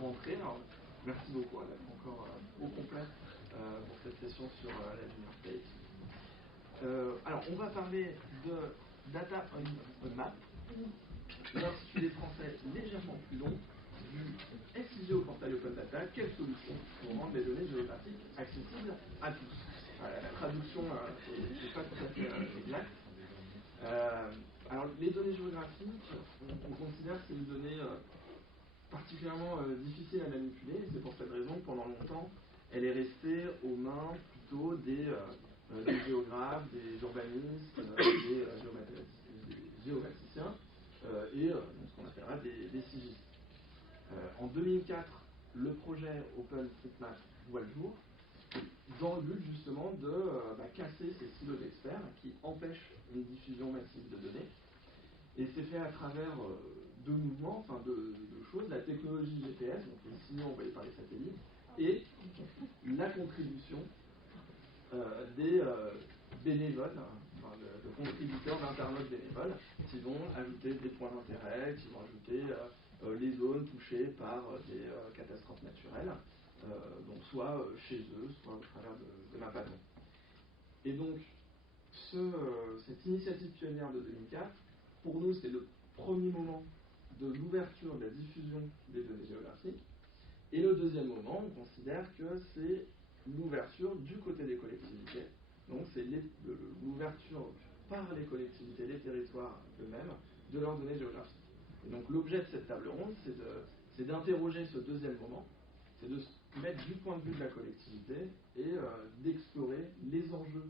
rentrer. Alors, merci beaucoup d'être encore au complet pour cette session sur la Junior State. Alors, on va parler de Data on Map, l'intitulé français légèrement plus long, du SIG au portail Open Data, quelle solution pour rendre les données géographiques accessibles à tous. La traduction n'est pas tout à fait exacte. Alors, les données géographiques, on considère que c'est une donnée particulièrement difficile à manipuler. C'est pour cette raison que pendant longtemps, elle est restée aux mains plutôt des géographes, des urbanistes, des géomaticiens et ce qu'on appellera des sigistes. En 2004, le projet OpenStreetMap voit le jour dans le but justement de casser ces silos d'experts qui empêchent une diffusion massive de données. Et c'est fait à travers deux mouvements, enfin deux choses, la technologie GPS, donc les signaux envoyés par les satellites, et la contribution des bénévoles, enfin de contributeurs, d'internautes bénévoles, qui vont ajouter des points d'intérêt, qui vont ajouter les zones touchées par des catastrophes naturelles, donc soit chez eux, soit au travers de Mapathon. Et donc, cette initiative pionnière de 2004, pour nous, c'est le premier moment de l'ouverture de la diffusion des données géographiques. Et le deuxième moment, on considère que c'est l'ouverture du côté des collectivités. Donc, c'est l'ouverture par les collectivités, les territoires eux-mêmes, de leurs données géographiques. Et donc, l'objet de cette table ronde, c'est d'interroger ce deuxième moment, c'est de se mettre du point de vue de la collectivité et d'explorer les enjeux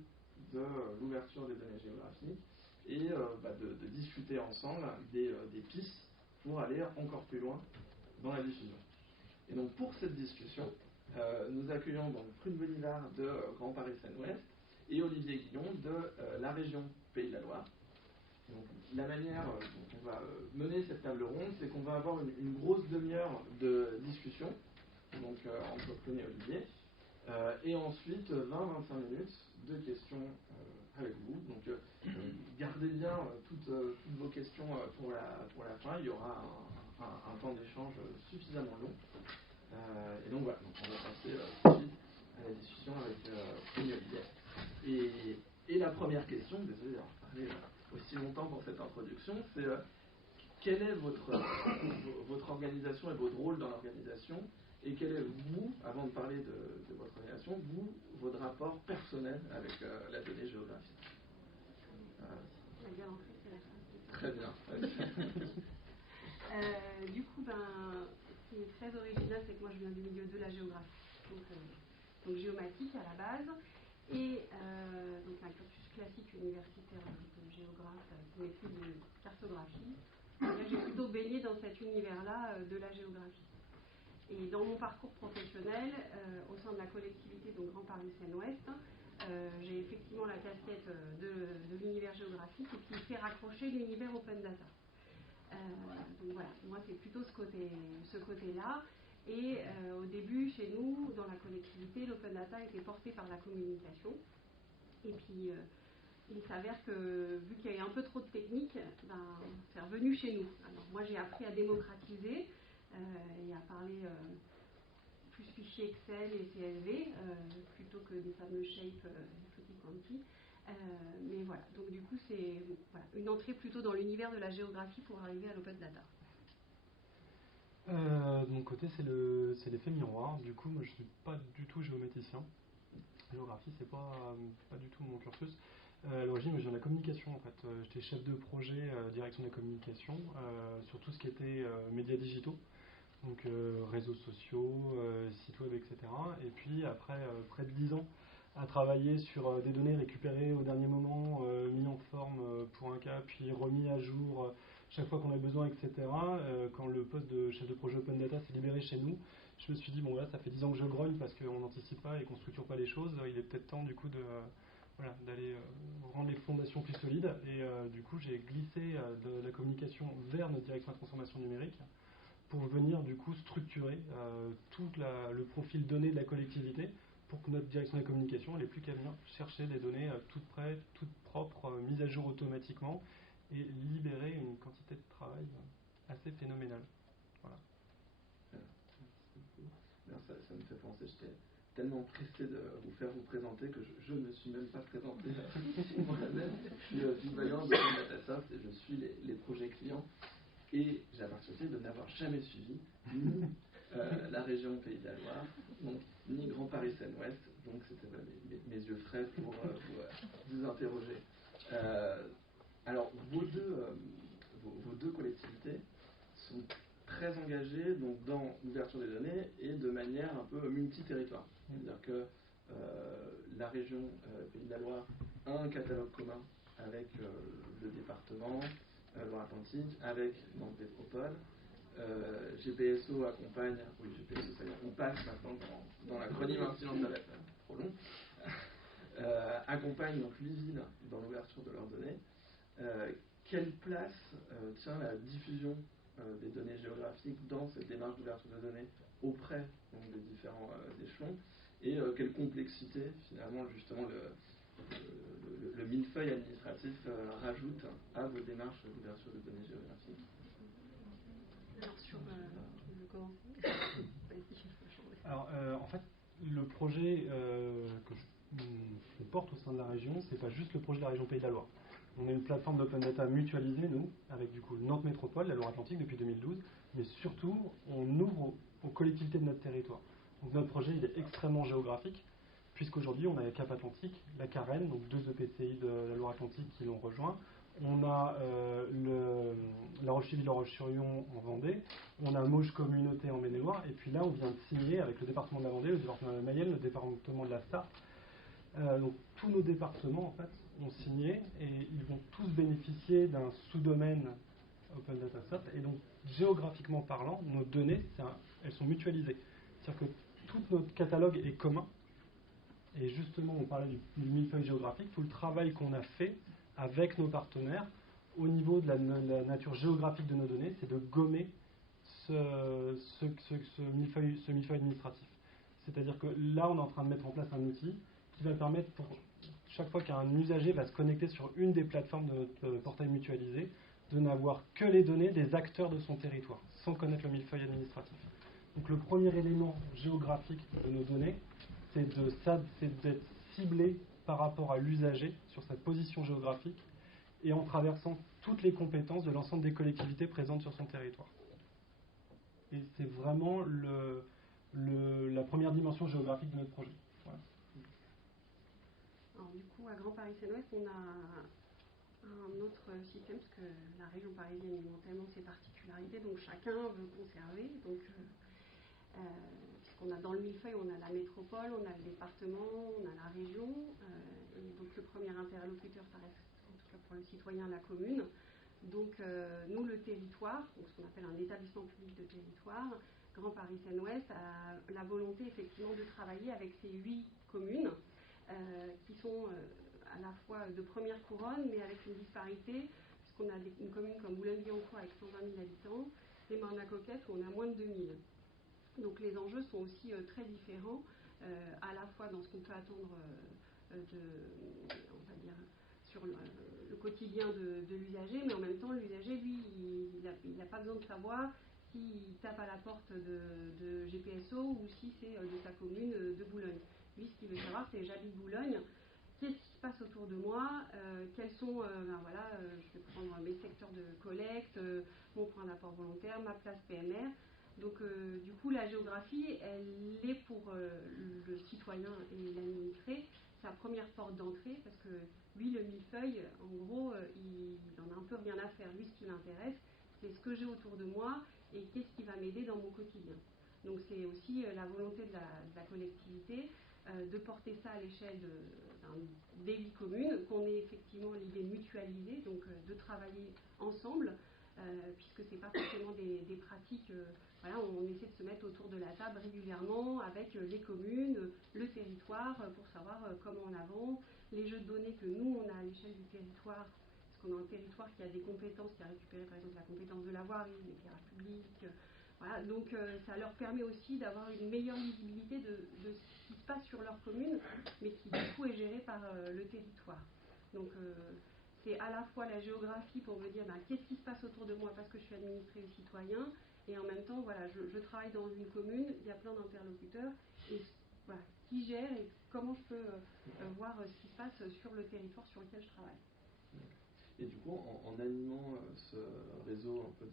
de l'ouverture des données géographiques et de discuter ensemble des pistes pour aller encore plus loin dans la diffusion. Et donc pour cette discussion, nous accueillons donc Prune Bonnivard de Grand Paris Seine-Ouest et Olivier Guillon de la région Pays de la Loire. Donc, la manière dont on va mener cette table ronde, c'est qu'on va avoir une grosse demi-heure de discussion donc, entre Prune et Olivier. Et ensuite 20-25 minutes de questions avec vous. Donc gardez bien toutes vos questions pour la fin. Il y aura un temps d'échange suffisamment long. Et donc voilà, donc on va passer tout de suite à la discussion avec Olivier. Et la première question, désolé d'avoir parlé aussi longtemps pour cette introduction, c'est quelle est votre organisation et votre rôle dans l'organisation? Et quel est, vous, avant de parler de votre organisation, votre rapport personnel avec la donnée géographique? Très bien. Du coup, ce qui est très original, c'est que moi je viens du milieu de la géographie, donc géomatique à la base, et donc un cursus classique universitaire de géographe qui maîtrise une cartographie. Et là, j'ai plutôt baigné dans cet univers-là de la géographie. Et dans mon parcours professionnel, au sein de la collectivité donc Grand Paris Seine-Ouest, j'ai effectivement la casquette de l'univers géographique et qui fait raccrocher l'univers Open Data. Donc voilà, moi c'est plutôt ce côté-là. Et au début, chez nous, dans la collectivité, l'Open Data était porté par la communication. Et puis, il s'avère que, vu qu'il y avait un peu trop de technique, c'est revenu chez nous. Alors moi, j'ai appris à démocratiser et à parler plus fichier Excel et CSV plutôt que des fameux shapes Footy Quanti. Mais voilà, donc du coup c'est une entrée plutôt dans l'univers de la géographie pour arriver à l'open data. De mon côté c'est l'effet miroir. Du coup moi je suis pas du tout géomaticien. Géographie c'est pas du tout mon cursus. À l'origine je viens de la communication en fait. J'étais chef de projet direction de la communication sur tout ce qui était médias digitaux. Donc réseaux sociaux, sites web, etc. Et puis après près de 10 ans à travailler sur des données récupérées au dernier moment, mis en forme pour un cas, puis remis à jour chaque fois qu'on a besoin, etc. Quand le poste de chef de projet Open Data s'est libéré chez nous, je me suis dit, bon là ça fait 10 ans que je grogne parce qu'on n'anticipe pas et qu'on ne structure pas les choses, il est peut-être temps du coup d'aller rendre les fondations plus solides. Et du coup j'ai glissé de la communication vers notre direction de la transformation numérique, pour venir du coup structurer tout le profil donné de la collectivité pour que notre direction de la communication n'ait plus qu'à venir chercher des données toutes prêtes, toutes propres, mises à jour automatiquement et libérer une quantité de travail assez phénoménale. Voilà. D'ailleurs, ça me fait penser, j'étais tellement pressé de vous faire vous présenter que je ne me suis même pas présenté moi-même. Je suis Vivaillon de Datasoft et je suis les projets clients. Et j'ai la particularité de n'avoir jamais suivi ni la région Pays de la Loire, donc, ni Grand Paris Seine-Ouest. Donc c'était mes yeux frais pour vous interroger. Alors vos deux collectivités sont très engagées donc, dans l'ouverture des données et de manière un peu multi-territoire. C'est-à-dire que la région Pays de la Loire a un catalogue commun avec le département Loire-Atlantique, avec Nantes Métropole. GPSO accompagne, oui GPSO ça y est, on passe maintenant dans l'acronyme, sinon ça va être trop long, accompagne donc l'usine dans l'ouverture de leurs données. Quelle place tient la diffusion des données géographiques dans cette démarche d'ouverture de données auprès donc, des différents échelons et quelle complexité finalement justement le millefeuille administratif rajoute à vos démarches d'ouverture de données géographiques. Alors sur le commencer. Alors en fait, le projet que je porte au sein de la région, c'est pas juste le projet de la région Pays de la Loire. On est une plateforme d'open data mutualisée, nous, avec du coup Nantes Métropole, la Loire-Atlantique depuis 2012, mais surtout on ouvre aux collectivités de notre territoire. Donc notre projet il est extrêmement géographique, puisqu'aujourd'hui on a la Cap Atlantique, la Carène, donc 2 EPCI de la Loire-Atlantique qui l'ont rejoint. On a la Roche-sur-Ville, la Roche-sur-Yon en Vendée, on a Mauges Communauté en Maine-et-Loire, et puis là on vient de signer avec le département de la Vendée, le département de la Mayenne, le département de la Sarthe. Donc tous nos départements en fait ont signé et ils vont tous bénéficier d'un sous-domaine Open Data Soft, et donc géographiquement parlant, nos données, elles sont mutualisées. C'est-à-dire que tout notre catalogue est commun. Et justement, on parlait du millefeuille géographique, tout le travail qu'on a fait avec nos partenaires au niveau de la nature géographique de nos données, c'est de gommer ce millefeuille administratif. C'est-à-dire que là, on est en train de mettre en place un outil qui va permettre, pour chaque fois qu'un usager va se connecter sur une des plateformes de notre portail mutualisé, de n'avoir que les données des acteurs de son territoire, sans connaître le millefeuille administratif. Donc le premier élément géographique de nos données, c'est d'être ciblé par rapport à l'usager sur sa position géographique et en traversant toutes les compétences de l'ensemble des collectivités présentes sur son territoire. Et c'est vraiment la première dimension géographique de notre projet. Voilà. Alors du coup, à Grand Paris Seine-Ouest, on a un autre système, parce que la région parisienne ayant tellement ses particularités, donc chacun veut conserver. Donc, puisqu'on a dans le millefeuille, on a la métropole, on a le département, on a la région, et donc le premier interlocuteur, ça reste en tout cas pour le citoyen la commune. Donc nous, le territoire, donc ce qu'on appelle un établissement public de territoire, Grand Paris Seine-Ouest a la volonté effectivement de travailler avec ces 8 communes qui sont à la fois de première couronne, mais avec une disparité, puisqu'on a une commune comme Boulogne-Billancourt avec 120 000 habitants, et Marne-la-Coquette où on a moins de 2 000. Donc les enjeux sont aussi très différents, à la fois dans ce qu'on peut attendre on va dire, sur le quotidien de l'usager, mais en même temps l'usager, lui, il n'a pas besoin de savoir s'il tape à la porte de GPSO ou si c'est de sa commune de Boulogne. Lui, ce qu'il veut savoir, c'est j'habite Boulogne, qu'est-ce qui se passe autour de moi, quels sont, je vais prendre mes secteurs de collecte, mon point d'apport volontaire, ma place PMR. Donc du coup, la géographie, elle est pour le citoyen et l'administré sa première porte d'entrée, parce que lui, le millefeuille, en gros, il en a un peu rien à faire. Lui, ce qui l'intéresse, c'est ce que j'ai autour de moi et qu'est-ce qui va m'aider dans mon quotidien. Donc c'est aussi la volonté de la collectivité de porter ça à l'échelle des 8 communes, qu'on ait effectivement l'idée mutualisée, donc de travailler ensemble, puisque ce n'est pas forcément des pratiques. Voilà, on essaie de se mettre autour de la table régulièrement avec les communes, le territoire, pour savoir comment on avance, les jeux de données que nous, on a à l'échelle du territoire, parce qu'on a un territoire qui a des compétences, qui a récupéré par exemple la compétence de la voirie, l'éclairage public. Voilà, donc ça leur permet aussi d'avoir une meilleure visibilité de ce qui se passe sur leur commune, mais qui du coup est géré par le territoire. Donc c'est à la fois la géographie pour me dire qu'est-ce qui se passe autour de moi parce que je suis administré ou citoyen, Et en même temps, voilà, je travaille dans une commune, il y a plein d'interlocuteurs, et voilà, qui gère et comment je peux voir ce qui se passe sur le territoire sur lequel je travaille. Et du coup, en animant ce réseau un peu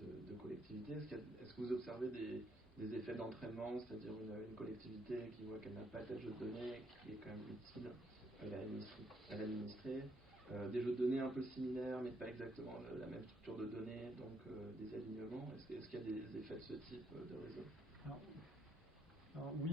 de collectivités, est-ce que vous observez des effets d'entraînement, c'est-à-dire une collectivité qui voit qu'elle n'a pas tel jeu de données, qui est quand même utile à l'administrer, des jeux de données un peu similaires, mais pas exactement la même structure de données, donc des alignements. Est-ce qu'il y a des effets de ce type de réseau? Alors oui,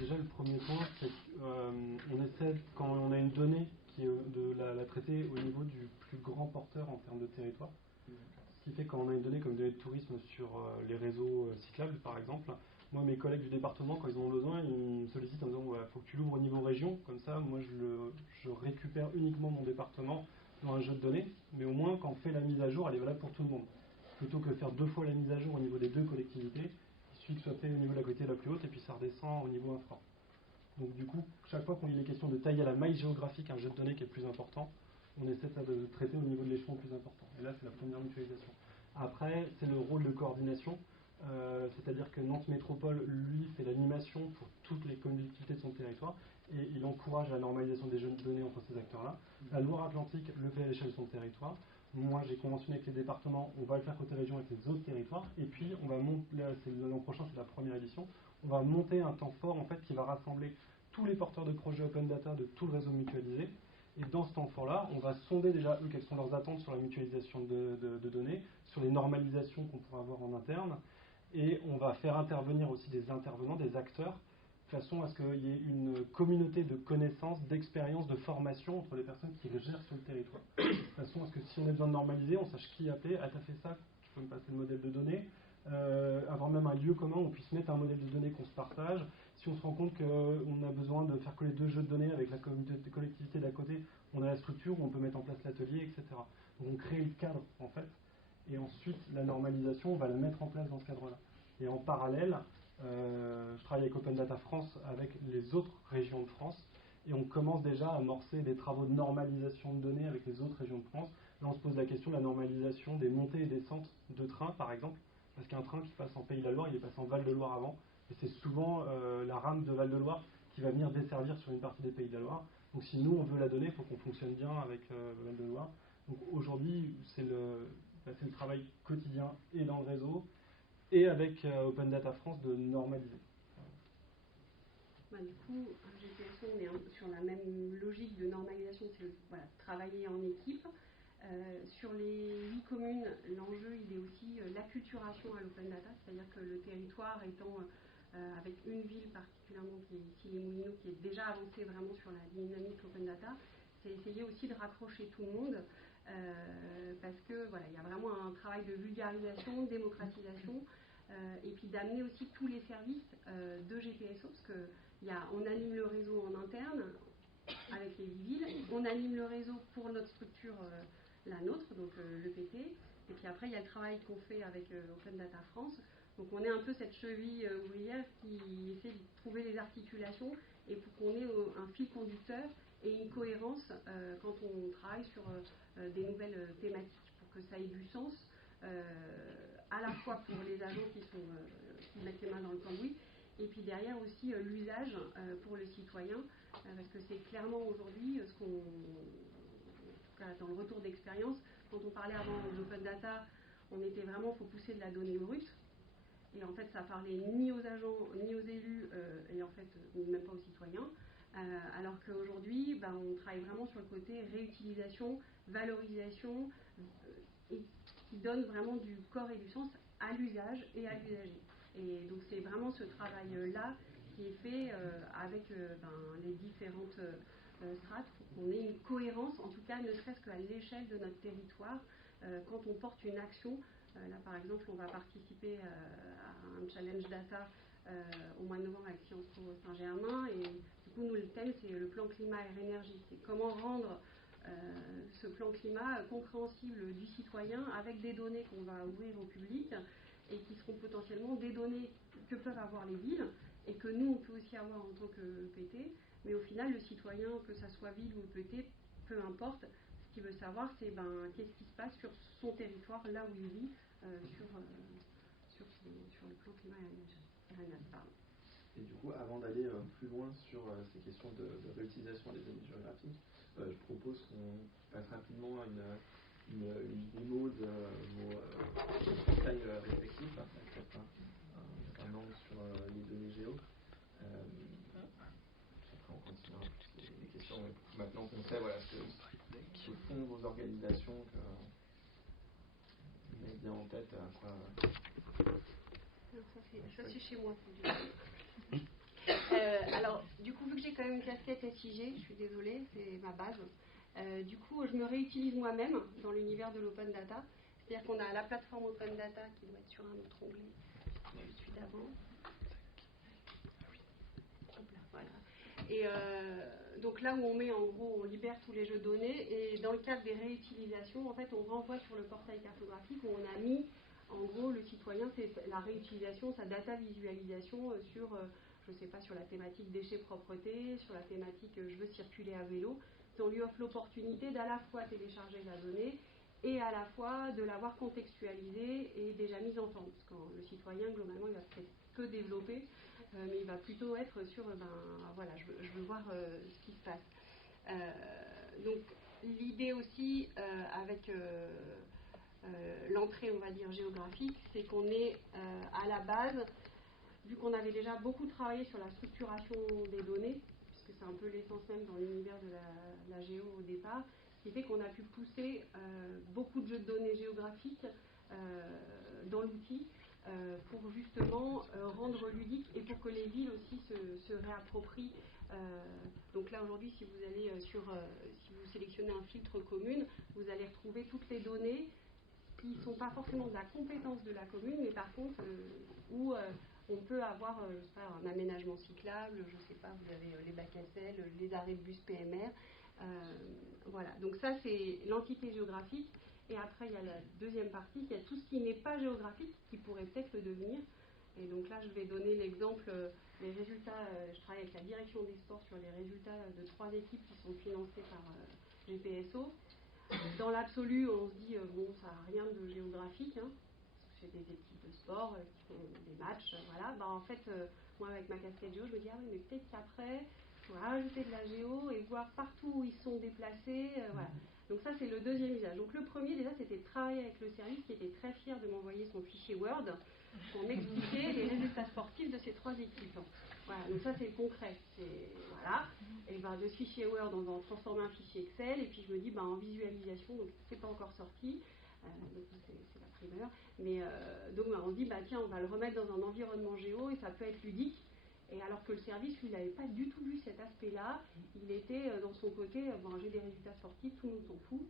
déjà le premier point, c'est qu'on essaie, quand on a une donnée, de la traiter au niveau du plus grand porteur en termes de territoire. Ce qui fait quand on a une donnée comme donnée de tourisme sur les réseaux cyclables, par exemple, moi, mes collègues du département, quand ils en ont besoin, ils me sollicitent en me disant faut que tu l'ouvres au niveau région, comme ça, moi, je récupère uniquement mon département dans un jeu de données, mais au moins, quand on fait la mise à jour, elle est valable pour tout le monde. Plutôt que faire 2 fois la mise à jour au niveau des 2 collectivités, il suffit que ce soit fait au niveau de la collectivité la plus haute, et puis ça redescend au niveau infra. Donc du coup, chaque fois qu'on y est question de tailler à la maille géographique un jeu de données qui est plus important, on essaie de traiter au niveau de l'échelon plus important. Et là, c'est la première mutualisation. Après, c'est le rôle de coordination, c'est-à-dire que Nantes Métropole, lui, fait l'animation pour toutes les collectivités de son territoire, et il encourage la normalisation des jeux de données entre ces acteurs-là. La Loire-Atlantique le fait à l'échelle de son territoire. Moi, j'ai conventionné avec les départements, on va le faire côté région avec les autres territoires, et puis on va monter, l'an prochain, c'est la première édition, on va monter un temps fort en fait qui va rassembler tous les porteurs de projets open data de tout le réseau mutualisé. Et dans ce temps fort-là, on va sonder déjà eux quelles sont leurs attentes sur la mutualisation de données, sur les normalisations qu'on pourra avoir en interne, et on va faire intervenir aussi des intervenants, des acteurs, de façon à ce qu'il y ait une communauté de connaissances, d'expériences, de formation entre les personnes qui gèrent sur le territoire. De façon à ce que si on a besoin de normaliser, on sache qui appeler, ah t'as fait ça, tu peux me passer le modèle de données, avoir même un lieu commun où on puisse mettre un modèle de données qu'on se partage. Si on se rend compte qu'on a besoin de faire coller 2 jeux de données avec la collectivité d'à côté, on a la structure où on peut mettre en place l'atelier, etc. Donc on crée le cadre en fait, et ensuite la normalisation, on va la mettre en place dans ce cadre-là. Et en parallèle, je travaille avec Open Data France, avec les autres régions de France, et on commence déjà à amorcer des travaux de normalisation de données avec les autres régions de France. Là, on se pose la question de la normalisation des montées et descentes de trains, par exemple, parce qu'un train qui passe en Pays de la Loire, il est passé en Val-de-Loire avant, et c'est souvent la rame de Val-de-Loire qui va venir desservir sur une partie des Pays de la Loire. Donc si nous, on veut la donner, il faut qu'on fonctionne bien avec Val-de-Loire. Donc aujourd'hui, c'est le travail quotidien et dans le réseau, et avec Open Data France de normaliser. Du coup, GPSO, on est sur la même logique de normalisation, c'est voilà, travailler en équipe. Sur les 8 communes, l'enjeu il est aussi l'acculturation à l'open data, c'est-à-dire que le territoire étant avec une ville particulièrement qui est ici les Moulineaux, qui est déjà avancée vraiment sur la dynamique open data, c'est essayer aussi de raccrocher tout le monde parce que voilà, il y a vraiment un travail de vulgarisation, de démocratisation et puis d'amener aussi tous les services de GPSO parce que on anime le réseau en interne avec les 8 villes, on anime le réseau pour notre structure la nôtre, donc l'EPT, et puis après il y a le travail qu'on fait avec Open Data France, donc on est un peu cette cheville ouvrière qui essaie de trouver les articulations et pour qu'on ait un fil conducteur et une cohérence quand on travaille sur des nouvelles thématiques, pour que ça ait du sens à la fois pour les agents qui mettent les mains dans le cambouis, et puis derrière aussi l'usage pour le citoyen, parce que c'est clairement aujourd'hui ce qu'on dans le retour d'expérience, quand on parlait avant d'open data, on était vraiment, il faut pousser de la donnée brute. Et en fait, ça parlait ni aux agents, ni aux élus, et en fait, même pas aux citoyens. Alors qu'aujourd'hui, on travaille vraiment sur le côté réutilisation, valorisation, et qui donne vraiment du corps et du sens à l'usage et à l'usager. Et donc, c'est vraiment ce travail-là qui est fait avec les différentes strates pour qu'on ait une cohérence, en tout cas ne serait-ce qu'à l'échelle de notre territoire, quand on porte une action. Là par exemple on va participer à un challenge data au mois de novembre avec Sciences Po Saint-Germain, et du coup nous le thème c'est le plan climat et énergie, c'est comment rendre ce plan climat compréhensible du citoyen avec des données qu'on va ouvrir au public et qui seront potentiellement des données que peuvent avoir les villes et que nous on peut aussi avoir en tant que PT, mais au final le citoyen, que ça soit ville ou PT, peu importe, ce qu'il veut savoir, c'est qu'est-ce qui se passe sur son territoire, là où il vit, sur le plan climat et arénage. Et du coup, avant d'aller plus loin sur ces questions de réutilisation des données géographiques, je propose qu'on passe rapidement à une démo de vos portails respectifs, peut-être un angle sur les données géo. Après, on continuera plus les questions. Maintenant qu'on sait ce que font vos organisations, qu'on ait bien en tête à quoi. Ça, c'est chez moi. Alors, du coup, vu que j'ai quand même une casquette SIG, je suis désolée, c'est ma base. Du coup, je me réutilise moi-même dans l'univers de l'open data. C'est-à-dire qu'on a la plateforme open data qui doit être sur un autre onglet, celui d'avant. Voilà. Et donc là où on met, en gros, on libère tous les jeux de données. Et dans le cadre des réutilisations, en fait, on renvoie sur le portail cartographique où on a mis, en gros, le citoyen, c'est la réutilisation, sa data visualisation sur, je ne sais pas, sur la thématique déchets propreté, sur la thématique je veux circuler à vélo. On lui offre l'opportunité d'à la fois télécharger la donnée et à la fois de l'avoir contextualisée et déjà mise en forme. Parce que le citoyen, globalement, il va peut-être peu développer, mais il va plutôt être sur, voilà, je veux voir ce qui se passe. Donc, l'idée aussi, avec l'entrée, on va dire, géographique, c'est qu'on est à la base, vu qu'on avait déjà beaucoup travaillé sur la structuration des données, puisque c'est un peu l'essence même dans l'univers de la géo au départ, ce qui fait qu'on a pu pousser beaucoup de jeux de données géographiques dans l'outil pour justement rendre ludique et pour que les villes aussi se réapproprient. Donc là aujourd'hui, si vous allez si vous sélectionnez un filtre commune, vous allez retrouver toutes les données qui ne sont pas forcément de la compétence de la commune, mais par contre où on peut avoir je sais pas, un aménagement cyclable, je ne sais pas, vous avez les bacs à sel, les arrêts de bus PMR. Voilà, donc ça c'est l'entité géographique. Et après il y a la deuxième partie, il y a tout ce qui n'est pas géographique, qui pourrait peut-être le devenir. Et donc là je vais donner l'exemple, les résultats, je travaille avec la direction des sports sur les résultats de 3 équipes qui sont financées par GPSO. Dans l'absolu, on se dit, bon, ça n'a rien de géographique, hein, c'est des équipes de sport qui font des matchs, voilà. En fait, moi, avec ma casquette géo, je me dis, ah oui, mais peut-être qu'après, il faut rajouter de la géo et voir partout où ils sont déplacés, voilà. Donc ça, c'est le deuxième usage. Donc le premier, déjà, c'était de travailler avec le service qui était très fier de m'envoyer son fichier Word pour m'expliquer les résultats sportifs de ces 3 équipes. Voilà, donc ça, c'est le concret. Voilà. Et de ce fichier Word, on va transformer un fichier Excel, et puis je me dis, en visualisation, donc c'est pas encore sorti, donc c'est la primeur, mais donc on se dit, tiens, on va le remettre dans un environnement géo, et ça peut être ludique. Et alors que le service, lui, il n'avait pas du tout vu cet aspect-là, il était dans son côté, j'ai des résultats sportifs, tout le monde s'en fout,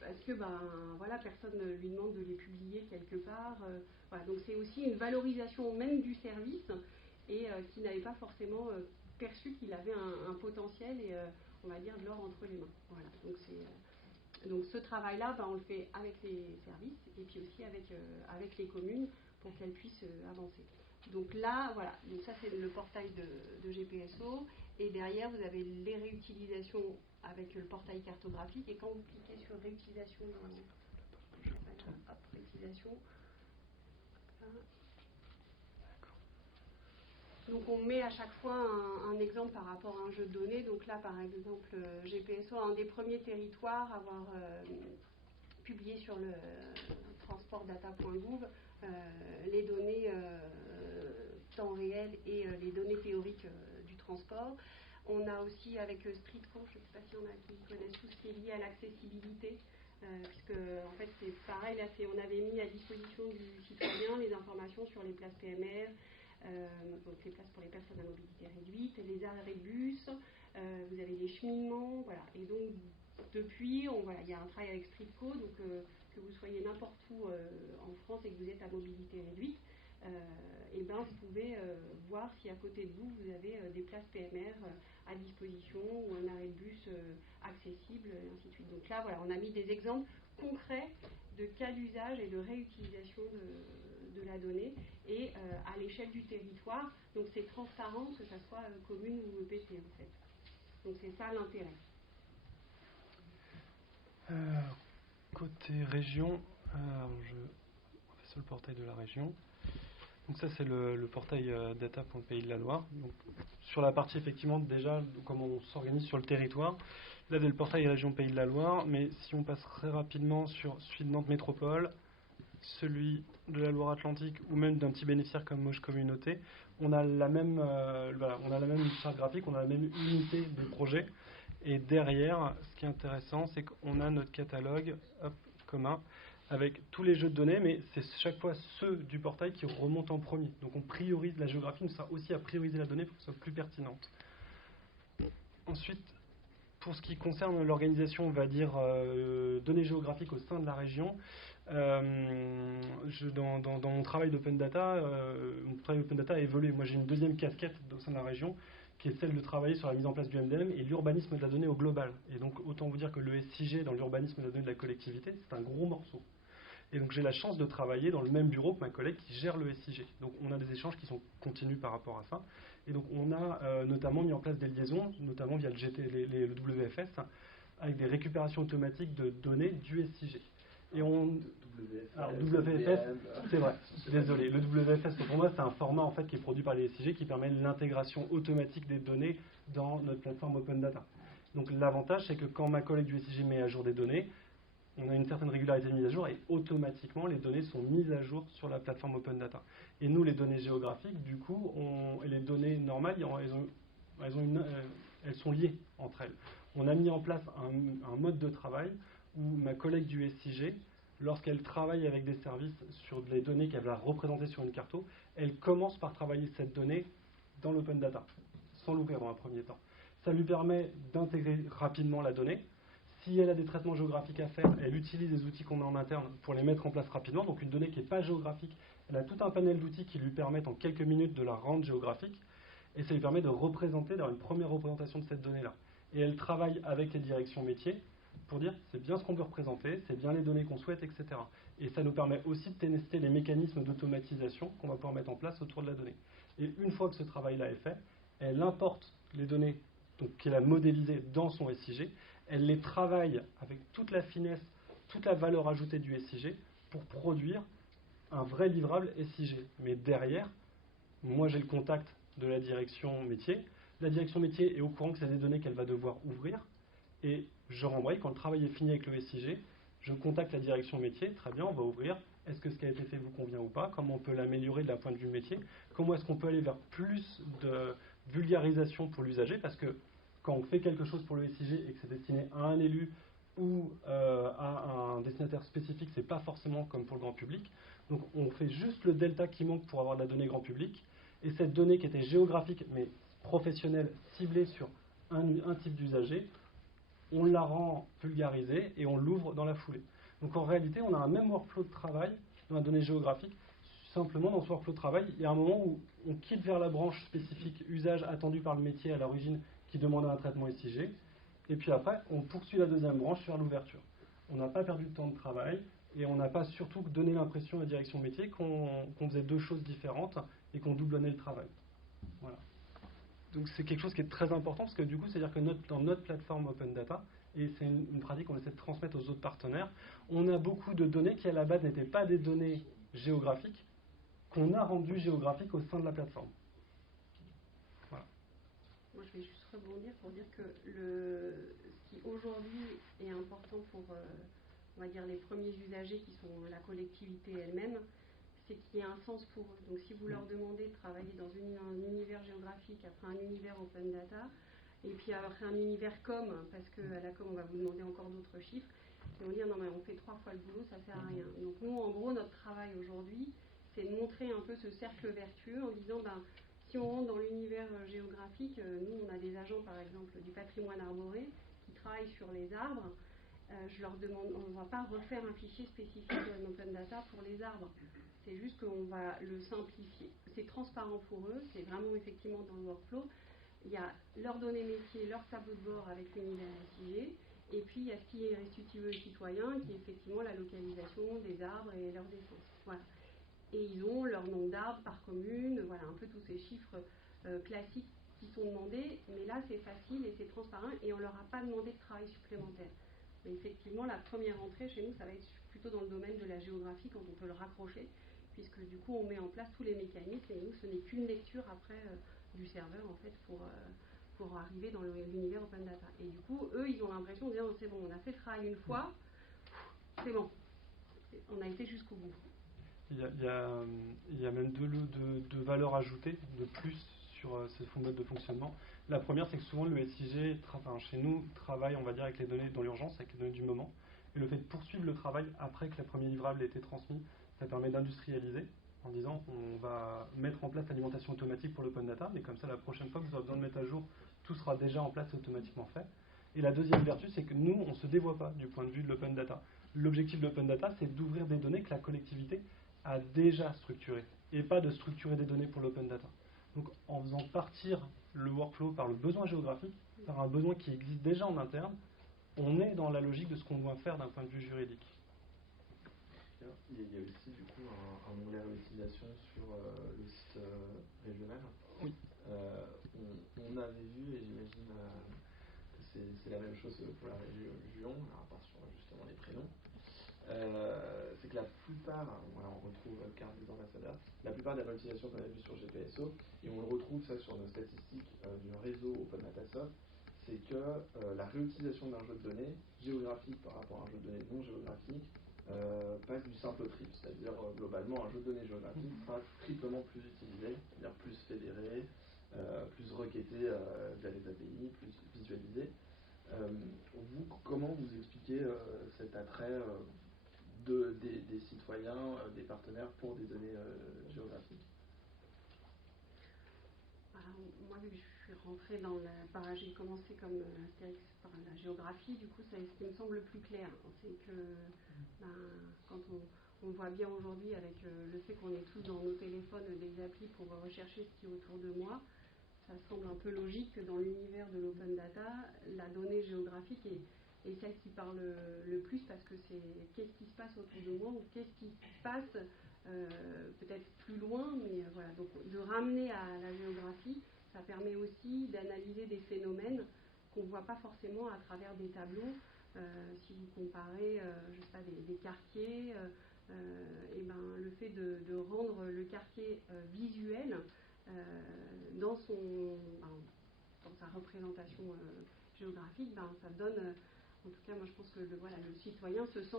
parce que voilà, personne ne lui demande de les publier quelque part. Voilà. Donc c'est aussi une valorisation même du service, et qui n'avait pas forcément perçu qu'il avait un potentiel et on va dire de l'or entre les mains. Voilà. Donc ce travail-là, on le fait avec les services et puis aussi avec les communes pour qu'elles puissent avancer. Donc là, voilà, donc ça c'est le portail de GPSO, et derrière vous avez les réutilisations avec le portail cartographique, et quand vous cliquez sur réutilisation réutilisation, donc on met à chaque fois un exemple par rapport à un jeu de données. Donc là, par exemple, GPSO, un des premiers territoires à avoir publié sur le transportdata.gouv les données temps réel et les données théoriques du transport. On a aussi avec Streetco, je ne sais pas s'il y en a qui connaissent tout ce qui est lié à l'accessibilité, puisque en fait c'est pareil, là on avait mis à disposition du citoyen les informations sur les places PMR, donc les places pour les personnes à mobilité réduite, les arrêts de bus, vous avez les cheminements, voilà. Et donc depuis, voilà, il y a un travail avec Streetco, donc que vous soyez n'importe où en France et que vous êtes à mobilité réduite, et vous pouvez voir si à côté de vous, vous avez des places PMR à disposition ou un arrêt de bus accessible, et ainsi de suite. Donc là, voilà, on a mis des exemples concrets de cas d'usage et de réutilisation de la donnée, et à l'échelle du territoire. Donc c'est transparent, que ce soit commune ou EPT en fait. Donc c'est ça l'intérêt. Côté région, je fais sur le portail de la région. Donc ça c'est le portail data pour le Pays de la Loire. Donc, sur la partie effectivement déjà comment on s'organise sur le territoire. Là le portail région Pays de la Loire, mais si on passe très rapidement sur celui de Nantes Métropole, celui de la Loire-Atlantique ou même d'un petit bénéficiaire comme Moche Communauté, on a la même on a la même charte graphique, on a la même unité de projet. Et derrière, ce qui est intéressant, c'est qu'on a notre catalogue commun avec tous les jeux de données, mais c'est chaque fois ceux du portail qui remontent en premier. Donc on priorise la géographie, nous sert aussi à prioriser la donnée pour qu'elle soit plus pertinente. Ensuite, pour ce qui concerne l'organisation, on va dire, données géographiques au sein de la région, dans mon travail d'open data, mon travail d'open data a évolué. Moi j'ai une deuxième casquette au sein de la région, qui est celle de travailler sur la mise en place du MDM et l'urbanisme de la donnée au global. Et donc autant vous dire que le SIG dans l'urbanisme de la donnée de la collectivité, c'est un gros morceau. Et donc j'ai la chance de travailler dans le même bureau que ma collègue qui gère le SIG. Donc on a des échanges qui sont continus par rapport à ça. Et donc on a notamment mis en place des liaisons, notamment via le WFS, avec des récupérations automatiques de données du SIG. Et alors, WFS, c'est vrai, désolé. Le WFS, pour moi, c'est un format en fait, qui est produit par les SIG qui permet l'intégration automatique des données dans notre plateforme Open Data. Donc l'avantage, c'est que quand ma collègue du SIG met à jour des données, on a une certaine régularité de mise à jour et automatiquement les données sont mises à jour sur la plateforme Open Data. Et nous, les données géographiques, du coup, et les données normales, elles sont liées entre elles. On a mis en place un mode de travail où ma collègue du SIG, lorsqu'elle travaille avec des services sur les données qu'elle va représenter sur une carto, elle commence par travailler cette donnée dans l'Open Data, sans l'ouvrir dans un premier temps. Ça lui permet d'intégrer rapidement la donnée. Si elle a des traitements géographiques à faire, elle utilise les outils qu'on a en interne pour les mettre en place rapidement. Donc une donnée qui n'est pas géographique, elle a tout un panel d'outils qui lui permettent en quelques minutes de la rendre géographique. Et ça lui permet de représenter, d'avoir une première représentation de cette donnée-là. Et elle travaille avec les directions métiers pour dire c'est bien ce qu'on veut représenter, c'est bien les données qu'on souhaite, etc. Et ça nous permet aussi de tester les mécanismes d'automatisation qu'on va pouvoir mettre en place autour de la donnée. Et une fois que ce travail-là est fait, elle importe les données qu'elle a modélisées dans son SIG, elle les travaille avec toute la finesse, toute la valeur ajoutée du SIG pour produire un vrai livrable SIG. Mais derrière, moi j'ai le contact de la direction métier. La direction métier est au courant que c'est des données qu'elle va devoir ouvrir. Et je rembraye, quand le travail est fini avec le SIG, je contacte la direction métier. Très bien, on va ouvrir. Est-ce que ce qui a été fait vous convient ou pas? Comment on peut l'améliorer de la point de vue métier? Comment est-ce qu'on peut aller vers plus de vulgarisation pour l'usager? Parce que quand on fait quelque chose pour le SIG et que c'est destiné à un élu ou à un destinataire spécifique, c'est pas forcément comme pour le grand public. Donc on fait juste le delta qui manque pour avoir de la donnée grand public. Et cette donnée qui était géographique mais professionnelle, ciblée sur un type d'usager, on la rend vulgarisée et on l'ouvre dans la foulée. Donc en réalité, on a un même workflow de travail dans la donnée géographique. Simplement, dans ce workflow de travail, il y a un moment où on quitte vers la branche spécifique usage attendu par le métier à l'origine qui demandait un traitement SIG. Et puis après, on poursuit la deuxième branche vers l'ouverture. On n'a pas perdu de temps de travail et on n'a pas surtout donné l'impression à la direction métier qu'on faisait deux choses différentes et qu'on doublonnait le travail. Voilà. Donc c'est quelque chose qui est très important parce que du coup, c'est-à-dire que dans notre plateforme Open Data, et c'est une pratique qu'on essaie de transmettre aux autres partenaires, on a beaucoup de données qui à la base n'étaient pas des données géographiques, qu'on a rendues géographiques au sein de la plateforme. Voilà. Moi, je vais juste rebondir pour dire que ce qui aujourd'hui est important pour, on va dire, les premiers usagers qui sont la collectivité elle-même, c'est qu'il y ait un sens pour eux. Donc si vous leur demandez de travailler dans un univers géographique, après un univers open data, et puis après un univers com, parce qu'à la com on va vous demander encore d'autres chiffres, ils vont dire non mais on fait 3 fois le boulot, ça sert à rien. Donc nous en gros notre travail aujourd'hui, c'est de montrer un peu ce cercle vertueux en disant si on rentre dans l'univers géographique, nous on a des agents par exemple du patrimoine arboré qui travaillent sur les arbres. Je leur demande, on ne va pas refaire un fichier spécifique en open data pour les arbres. C'est juste qu'on va le simplifier. C'est transparent pour eux, c'est vraiment effectivement dans le workflow. Il y a leurs données métiers, leur tableau de bord avec l'univers SIG, et puis il y a ce qui est restitué aux citoyens, qui est effectivement la localisation des arbres et leurs essences. Voilà. Et ils ont leur nombre d'arbres par commune, voilà, un peu tous ces chiffres classiques qui sont demandés, mais là c'est facile et c'est transparent, et on ne leur a pas demandé de travail supplémentaire. Mais effectivement, la première entrée chez nous, ça va être plutôt dans le domaine de la géographie quand on peut le raccrocher, puisque du coup, on met en place tous les mécanismes et nous, ce n'est qu'une lecture après du serveur en fait pour arriver dans l'univers Open Data. Et du coup, eux, ils ont l'impression de dire c'est bon, on a fait le travail une fois, c'est bon, on a été jusqu'au bout. Il y a même deux valeurs ajoutées de plus sur ce mode de fonctionnement. La première, c'est que souvent le SIG, chez nous, travaille, on va dire, avec les données dans l'urgence, avec les données du moment. Et le fait de poursuivre le travail après que le premier livrable ait été transmis, ça permet d'industrialiser en disant on va mettre en place l'alimentation automatique pour l'open data, mais comme ça, la prochaine fois que vous aurez besoin de mettre à jour, tout sera déjà en place et automatiquement fait. Et la deuxième vertu, c'est que nous, on ne se dévoie pas du point de vue de l'open data. L'objectif de l'open data, c'est d'ouvrir des données que la collectivité a déjà structurées, et pas de structurer des données pour l'open data. Donc en faisant partir le workflow par le besoin géographique, par un besoin qui existe déjà en interne, on est dans la logique de ce qu'on doit faire d'un point de vue juridique. Il y a aussi du coup un onglet réutilisation sur le site régional. Oui. On avait vu, et j'imagine que c'est la même chose pour la région, à part sur justement les prénoms, c'est que la plupart, voilà, on retrouve le carte des ambassadeurs, la plupart des réutilisations qu'on a vues sur GPSO, et on le retrouve ça sur nos statistiques du réseau Open Data Soft, c'est que la réutilisation d'un jeu de données géographique par rapport à un jeu de données non géographique passe du simple triple, c'est-à-dire globalement un jeu de données géographique sera triplement plus utilisé, c'est-à-dire plus fédéré, plus requêté via les API, plus visualisé. Vous, comment vous expliquez cet attrait des citoyens, des partenaires pour des données géographiques? Moi, vu que je suis rentrée j'ai commencé comme Astérix par la géographie, du coup, c'est ce qui me semble le plus clair. C'est que quand on voit bien aujourd'hui avec le fait qu'on ait tous dans nos téléphones des applis pour rechercher ce qui est autour de moi, ça semble un peu logique que dans l'univers de l'open data, la donnée géographique est celle qui parle le plus parce que c'est qu'est-ce qui se passe autour de moi ou qu'est-ce qui se passe peut-être plus loin, mais voilà. Donc de ramener à la géographie, ça permet aussi d'analyser des phénomènes qu'on ne voit pas forcément à travers des tableaux. Si vous comparez, je sais pas, des quartiers, et ben, le fait de rendre le quartier visuel dans sa représentation géographique, ben, ça donne, en tout cas, moi je pense que le citoyen se sent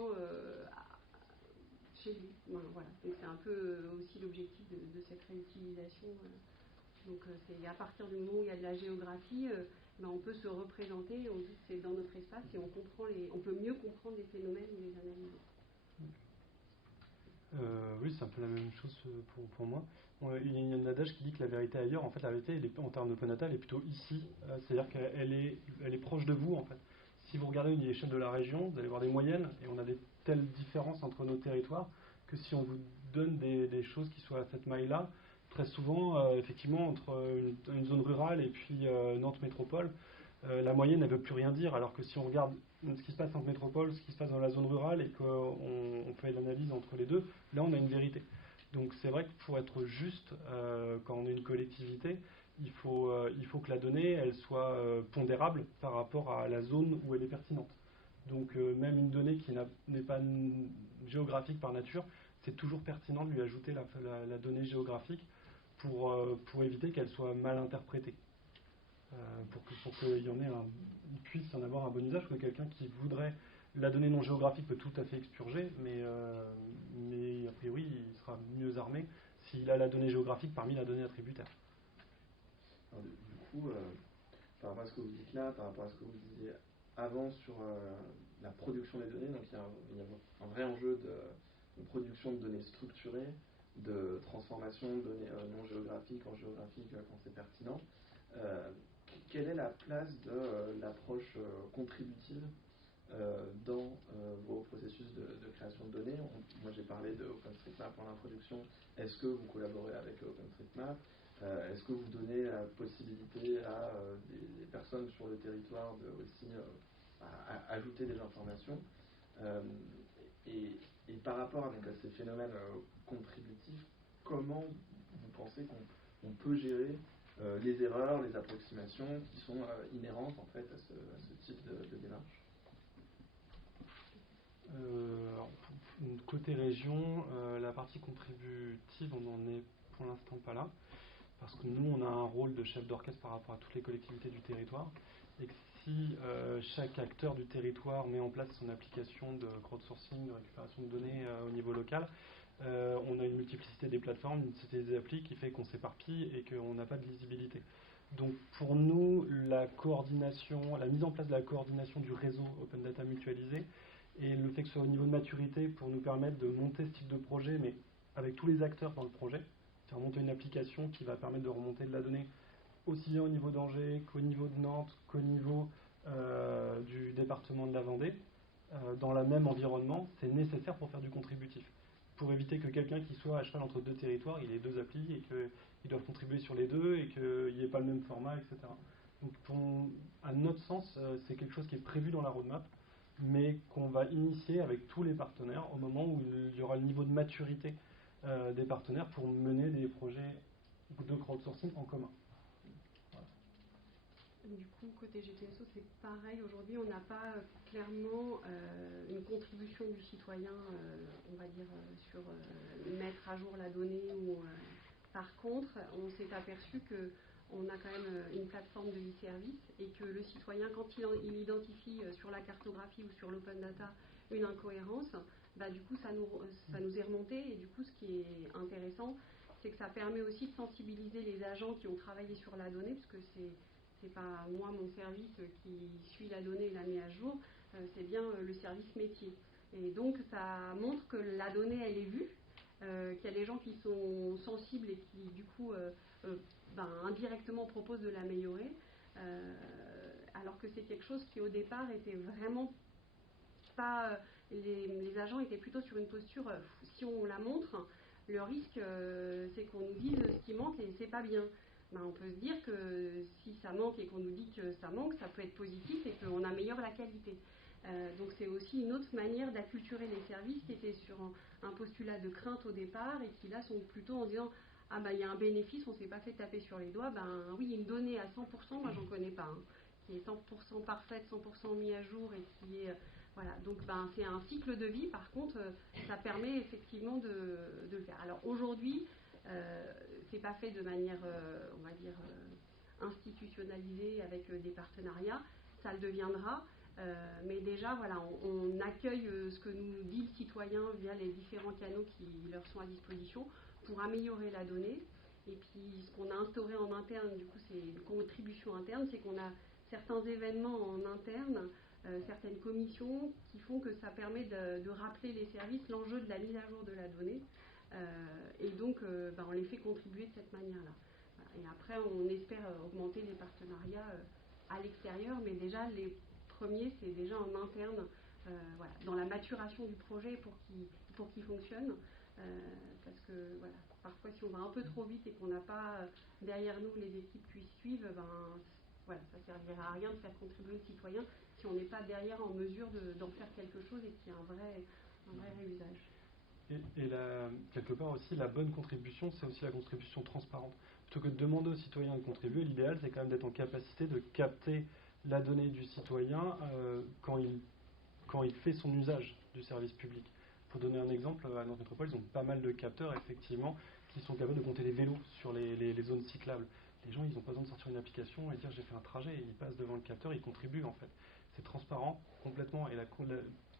chez lui. Voilà. Donc c'est un peu aussi l'objectif de cette réutilisation. Donc c'est à partir du moment où il y a de la géographie, on peut se représenter, on dit que c'est dans notre espace et on peut mieux comprendre les phénomènes ou les analyser. Oui, c'est un peu la même chose pour moi. Il y a un adage qui dit que la vérité est ailleurs. En fait, la vérité, en termes d'open data, elle est plutôt ici. C'est-à-dire qu'elle est proche de vous, en fait. Si vous regardez une échelle de la région, vous allez voir des moyennes, et on a des telles différences entre nos territoires que si on vous donne des choses qui soient à cette maille-là, très souvent, effectivement, entre une zone rurale et puis Nantes Métropole, la moyenne, elle ne veut plus rien dire, alors que si on regarde ce qui se passe en métropole, ce qui se passe dans la zone rurale, et qu'on fait l'analyse entre les deux, là, on a une vérité. Donc, c'est vrai que pour être juste, quand on est une collectivité, il faut que la donnée, elle soit pondérable par rapport à la zone où elle est pertinente. Donc, même une donnée qui n'est pas géographique par nature, c'est toujours pertinent de lui ajouter la donnée géographique pour éviter qu'elle soit mal interprétée. Pour qu'il y en ait puisse en avoir un bon usage, que quelqu'un qui voudrait la donnée non géographique peut tout à fait expurger, mais a priori il sera mieux armé s'il a la donnée géographique parmi la donnée attributaire. Alors, du coup, par rapport à ce que vous dites là, par rapport à ce que vous disiez avant sur la production des données, donc il y a un vrai enjeu de production de données structurées, de transformation de données non géographiques en géographiques quand c'est pertinent. Quelle est la place de l'approche contributive dans vos processus de création de données? Moi j'ai parlé de OpenStreetMap en introduction. Est-ce que vous collaborez avec OpenStreetMap? Est-ce que vous donnez la possibilité à des personnes sur le territoire de aussi ajouter des informations et par rapport à ces phénomènes contributifs, comment vous pensez qu'on peut gérer les erreurs, les approximations qui sont inhérentes en fait à ce type de démarche? Côté région, la partie contributive, on n'en est pour l'instant pas là, parce que nous, on a un rôle de chef d'orchestre par rapport à toutes les collectivités du territoire, et que si chaque acteur du territoire met en place son application de crowdsourcing, de récupération de données au niveau local, on a une multiplicité des plateformes, une multiplicité des applis qui fait qu'on s'éparpille et qu'on n'a pas de lisibilité. Donc pour nous, la coordination, la mise en place de la coordination du réseau Open Data mutualisé et le fait que ce soit au niveau de maturité pour nous permettre de monter ce type de projet, mais avec tous les acteurs dans le projet, c'est-à-dire monter une application qui va permettre de remonter de la donnée aussi bien au niveau d'Angers qu'au niveau de Nantes, qu'au niveau du département de la Vendée, dans le même environnement, c'est nécessaire pour faire du contributif. Pour éviter que quelqu'un qui soit à cheval entre deux territoires, il ait deux applis et qu'ils doivent contribuer sur les deux et qu'il n'y ait pas le même format, etc. Donc à notre sens, c'est quelque chose qui est prévu dans la roadmap, mais qu'on va initier avec tous les partenaires au moment où il y aura le niveau de maturité des partenaires pour mener des projets de crowdsourcing en commun. Du coup, côté GTSO, c'est pareil. Aujourd'hui, on n'a pas clairement une contribution du citoyen, on va dire, sur mettre à jour la donnée. Par contre, on s'est aperçu qu'on a quand même une plateforme de e-service et que le citoyen, quand il identifie sur la cartographie ou sur l'open data une incohérence, du coup, ça nous est remonté. Et du coup, ce qui est intéressant, c'est que ça permet aussi de sensibiliser les agents qui ont travaillé sur la donnée, puisque c'est pas moi, mon service, qui suit la donnée et la met à jour, c'est bien le service métier. Et donc, ça montre que la donnée, elle est vue, qu'il y a des gens qui sont sensibles et qui, du coup, indirectement proposent de l'améliorer, alors que c'est quelque chose qui, au départ, était vraiment pas... les agents étaient plutôt sur une posture, si on la montre, le risque, c'est qu'on nous dise ce qui manque et c'est pas bien. On peut se dire que si ça manque et qu'on nous dit que ça manque, ça peut être positif et qu'on améliore la qualité. Donc c'est aussi une autre manière d'acculturer les services qui étaient sur un postulat de crainte au départ et qui là sont plutôt en disant il y a un bénéfice, on ne s'est pas fait taper sur les doigts. Oui, une donnée à 100%, moi j'en connais pas, qui est 100% parfaite, 100% mis à jour et qui est... Voilà, donc c'est un cycle de vie, par contre, ça permet effectivement de le faire. Alors aujourd'hui, c'est pas fait de manière, on va dire, institutionnalisée avec des partenariats, ça le deviendra, mais déjà, voilà, on accueille ce que nous dit le citoyen via les différents canaux qui leur sont à disposition pour améliorer la donnée. Et puis, ce qu'on a instauré en interne, du coup, c'est une contribution interne, c'est qu'on a certains événements en interne, certaines commissions qui font que ça permet de rappeler les services l'enjeu de la mise à jour de la donnée. Et donc, on les fait contribuer de cette manière-là. Voilà. Et après, on espère augmenter les partenariats à l'extérieur, mais déjà, les premiers, c'est déjà en interne, voilà, dans la maturation du projet pour qu'il fonctionne. Parce que, voilà, parfois, si on va un peu trop vite et qu'on n'a pas derrière nous les équipes qui suivent, voilà, ça ne servira à rien de faire contribuer le citoyen si on n'est pas derrière en mesure d'en faire quelque chose et qu'il y a un vrai réusage. Et quelque part aussi, la bonne contribution, c'est aussi la contribution transparente. Plutôt que de demander aux citoyens de contribuer, l'idéal, c'est quand même d'être en capacité de capter la donnée du citoyen quand il fait son usage du service public. Pour donner un exemple, à notre métropole, ils ont pas mal de capteurs, effectivement, qui sont capables de compter les vélos sur les zones cyclables. Les gens, ils n'ont pas besoin de sortir une application et dire j'ai fait un trajet, ils passent devant le capteur, ils contribuent en fait. C'est transparent complètement et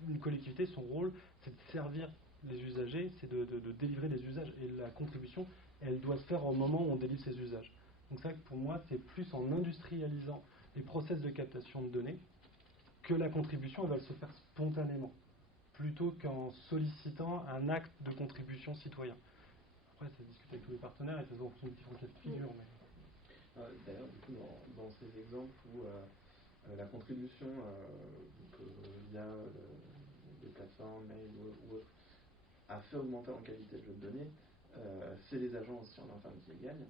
une collectivité, son rôle, c'est de servir les usagers, c'est de délivrer des usages. Et la contribution, elle doit se faire au moment où on délivre ces usages. Donc ça, pour moi, c'est plus en industrialisant les process de captation de données que la contribution, elle va se faire spontanément, plutôt qu'en sollicitant un acte de contribution citoyen. Après, ça discute avec tous les partenaires et ça se voit en fonction de différents cas de figure. Mais... D'ailleurs, du coup, dans ces exemples où la contribution via des plateformes, mail ou autres, a fait augmenter en qualité de jeu de données, c'est les agents aussi en interne qui les gagnent.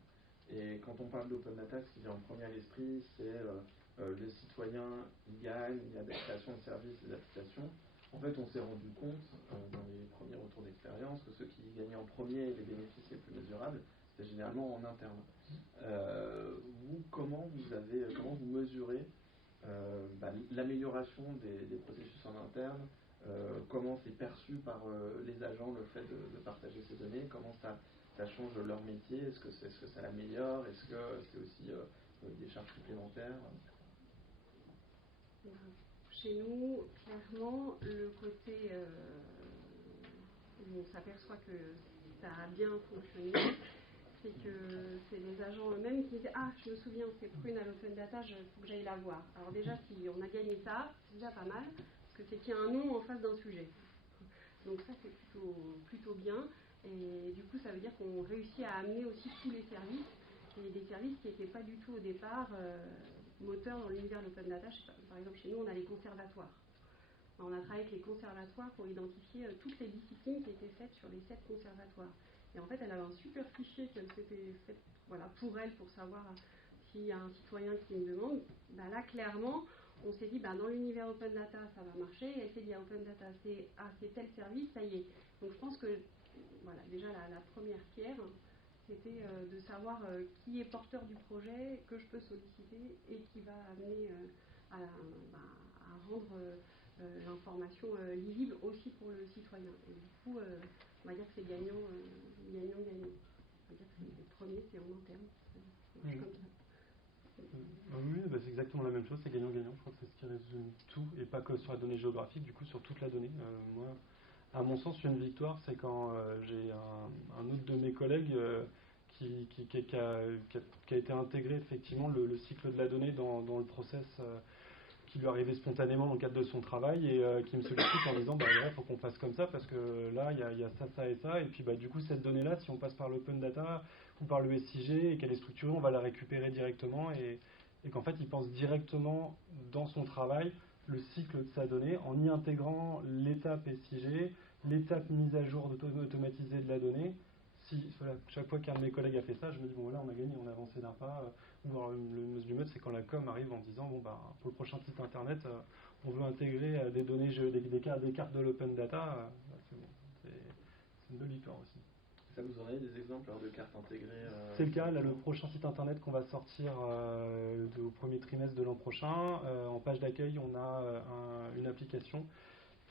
Et quand on parle d'open data, ce qui vient en premier à l'esprit, c'est les citoyens y gagnent, il y a des créations de services, des applications. En fait, on s'est rendu compte dans les premiers retours d'expérience que ceux qui gagnaient en premier les bénéfices les plus mesurables, c'était généralement en interne. Vous, comment vous mesurez l'amélioration des processus en interne comment c'est perçu par les agents le fait de partager ces données, comment ça change leur métier, est-ce que ça l'améliore, est-ce que c'est aussi des charges supplémentaires? Chez nous, clairement, le côté où on s'aperçoit que ça a bien fonctionné, c'est que c'est les agents eux-mêmes qui disent « Ah, je me souviens, c'est Prune à l'Open Data, il faut que j'aille la voir. » Alors déjà, si on a gagné ça, c'est déjà pas mal, parce que c'est qu'il y a un nom en face d'un sujet. Donc ça, c'est plutôt bien. Et du coup, ça veut dire qu'on réussit à amener aussi tous les services, et des services qui n'étaient pas du tout au départ moteurs dans l'univers de l'Open Data. Par exemple, chez nous, on a les conservatoires. On a travaillé avec les conservatoires pour identifier toutes les disciplines qui étaient faites sur les 7 conservatoires. Et en fait, elle avait un super fichier qu'elle s'était fait pour elle, pour savoir s'il y a un citoyen qui me demande. Là, clairement, on s'est dit, dans l'univers Open Data, ça va marcher. Et elle s'est dit, Open Data, c'est tel service, ça y est. Donc, je pense que, déjà, la première pierre, c'était de savoir qui est porteur du projet, que je peux solliciter et qui va amener à rendre l'information lisible aussi pour le citoyen. Et du coup, on va dire que c'est gagnant. On va dire que le premier, c'est en interne. Comme ça. Oui, c'est exactement la même chose, c'est gagnant-gagnant. Je crois que c'est ce qui résume tout, et pas que sur la donnée géographique, du coup sur toute la donnée. Moi, à mon sens, une victoire, c'est quand j'ai un autre de mes collègues qui a été intégré effectivement le cycle de la donnée dans le process qui lui arrivait spontanément dans le cadre de son travail, et qui me sollicite en disant il faut qu'on fasse comme ça parce que là il y a ça et ça, et puis du coup cette donnée là, si on passe par l'open data ou par le SIG et qu'elle est structurée, on va la récupérer directement, et qu'en fait il pense directement dans son travail le cycle de sa donnée en y intégrant l'étape SIG, l'étape mise à jour automatisée de la donnée. Chaque fois qu'un de mes collègues a fait ça, je me dis on a gagné, on a avancé d'un pas. Ou alors, le nœud du mode, c'est quand la com arrive en disant pour le prochain site internet, on veut intégrer des données, des cartes de l'open data. C'est bon, c'est une belle victoire aussi. Ça, vous en avez des exemples de cartes intégrées C'est le cas, là, le prochain site internet qu'on va sortir au premier trimestre de l'an prochain. En page d'accueil, on a une application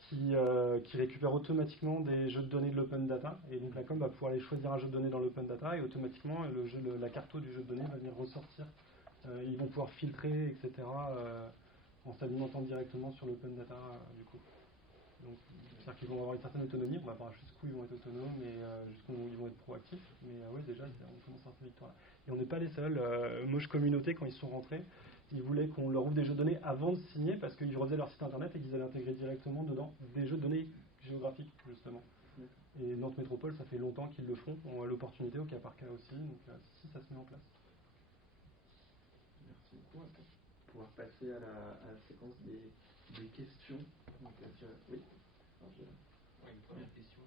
qui récupère automatiquement des jeux de données de l'open data, et donc la com va pouvoir aller choisir un jeu de données dans l'open data, et automatiquement la carte du jeu de données va venir ressortir. Ils vont pouvoir filtrer, etc. En s'alimentant directement sur l'open data du coup. Donc, c'est-à-dire qu'ils vont avoir une certaine autonomie. On va voir jusqu'où ils vont être autonomes, mais jusqu'où ils vont être proactifs. Mais oui, déjà, on commence à avoir cette victoire. Et on n'est pas les seuls. Moche Communauté, quand ils sont rentrés, ils voulaient qu'on leur ouvre des jeux de données avant de signer, parce qu'ils refaisaient leur site internet et qu'ils allaient intégrer directement dedans des jeux de données géographiques, justement. Et Nantes Métropole, ça fait longtemps qu'ils le font. On a l'opportunité au cas par cas aussi. Donc, si ça se met en place. Merci beaucoup. On va pouvoir passer à la séquence des questions. Donc, oui. Une première question.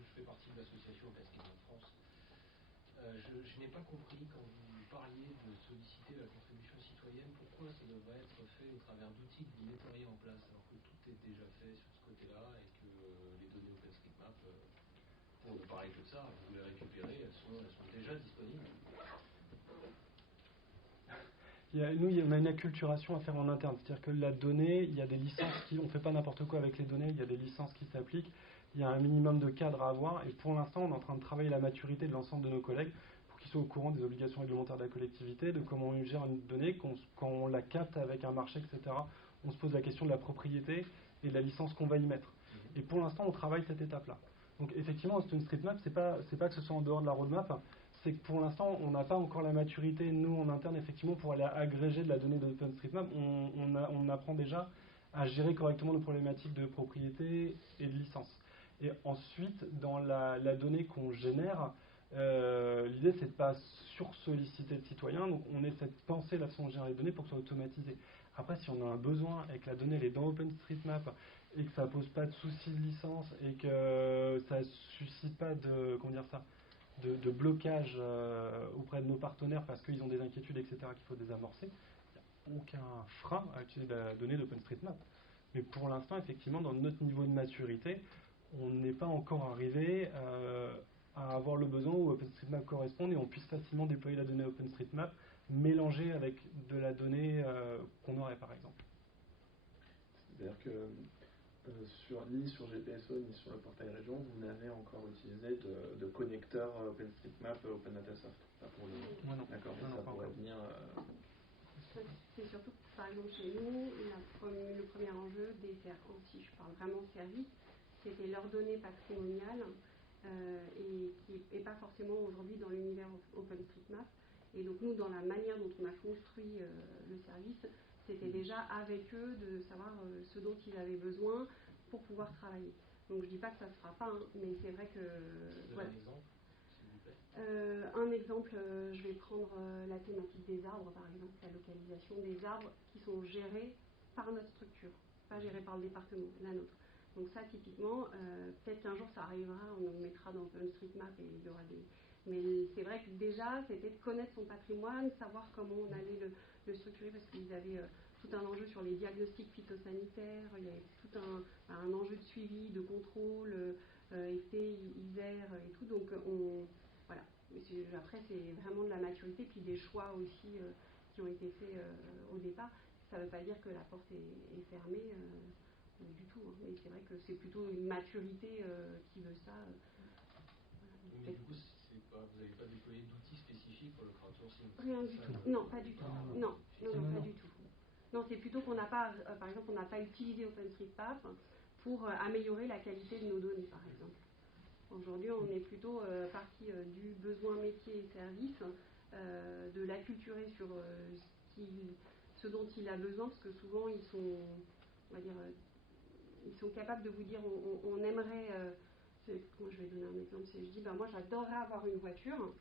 Je fais partie de l'association Open France. Je n'ai pas compris, quand vous parliez de solliciter la contribution citoyenne, pourquoi ça devrait être fait au travers d'outils que vous metteriez en place, alors que tout est déjà fait sur ce côté-là et que les données OpenStreetMap, pour ne parler que de ça, vous les récupérez, elles sont déjà disponibles. Nous, on a une acculturation à faire en interne, c'est-à-dire que la donnée, il y a des licences on ne fait pas n'importe quoi avec les données, il y a des licences qui s'appliquent, il y a un minimum de cadre à avoir, et pour l'instant, on est en train de travailler la maturité de l'ensemble de nos collègues pour qu'ils soient au courant des obligations réglementaires de la collectivité, de comment on gère une donnée, quand on la capte avec un marché, etc. On se pose la question de la propriété et de la licence qu'on va y mettre. Et pour l'instant, on travaille cette étape-là. Donc effectivement, OpenStreetMap, c'est pas que ce soit en dehors de la roadmap, c'est que pour l'instant, on n'a pas encore la maturité, nous, en interne, effectivement, pour aller agréger de la donnée d'OpenStreetMap. On apprend déjà à gérer correctement nos problématiques de propriété et de licence. Et ensuite, dans la donnée qu'on génère, l'idée, c'est de ne pas sursolliciter le citoyen. Donc, on essaie de penser la façon de gérer les données pour que ce soit automatisé. Après, si on a un besoin et que la donnée elle est dans OpenStreetMap et que ça ne pose pas de souci de licence et que ça ne suscite pas de blocage auprès de nos partenaires parce qu'ils ont des inquiétudes, etc., qu'il faut désamorcer, il n'y a aucun frein à utiliser la donnée d'OpenStreetMap. Mais pour l'instant, effectivement, dans notre niveau de maturité, on n'est pas encore arrivé à avoir le besoin où OpenStreetMap corresponde et on puisse facilement déployer la donnée OpenStreetMap mélangée avec de la donnée qu'on aurait, par exemple. C'est-à-dire que ni sur GPSO ni sur le portail région, vous n'avez encore utilisé de connecteur OpenStreetMap Open Data Soft. Pas pour le... D'accord, mais ça pourrait venir... C'est surtout, par exemple, chez nous, le premier enjeu si je parle vraiment service, c'était leurs données patrimoniales et qui n'est pas forcément aujourd'hui dans l'univers OpenStreetMap. Et donc nous, dans la manière dont on a construit le service, c'était déjà avec eux de savoir ce dont ils avaient besoin pour pouvoir travailler. Donc je ne dis pas que ça ne se fera pas, hein, mais c'est vrai que... Voilà. Un exemple, s'il vous plaît. Un exemple, je vais prendre la thématique des arbres, par exemple, la localisation des arbres qui sont gérés par notre structure, pas gérés par le département, la nôtre. Donc ça, typiquement, peut-être qu'un jour ça arrivera, on le mettra dans OpenStreetMap et il y aura des... Mais c'est vrai que déjà, c'était de connaître son patrimoine, savoir comment on allait le structurer, parce qu'ils avaient tout un enjeu sur les diagnostics phytosanitaires, il y avait tout un enjeu de suivi, de contrôle, effet, ISER et tout. Donc voilà. Après, c'est vraiment de la maturité, puis des choix aussi qui ont été faits au départ. Ça ne veut pas dire que la porte est fermée du tout, hein. Mais c'est vrai que c'est plutôt une maturité qui veut ça. Mais du coup, vous n'avez pas déployé d'outils spécifiques pour le crowdsourcing? Rien du tout. Non, pas du tout. Non, pas du tout. Non, c'est plutôt qu'on n'a pas, par exemple, on n'a pas utilisé OpenStreetMap pour améliorer la qualité de nos données, par exemple. Aujourd'hui, on est plutôt parti du besoin métier et service, de l'acculturer sur ce dont il a besoin, parce que souvent ils sont, on va dire, ils sont capables de vous dire on aimerait. Moi, je vais donner un exemple. Je dis, moi, j'adorerais avoir une voiture.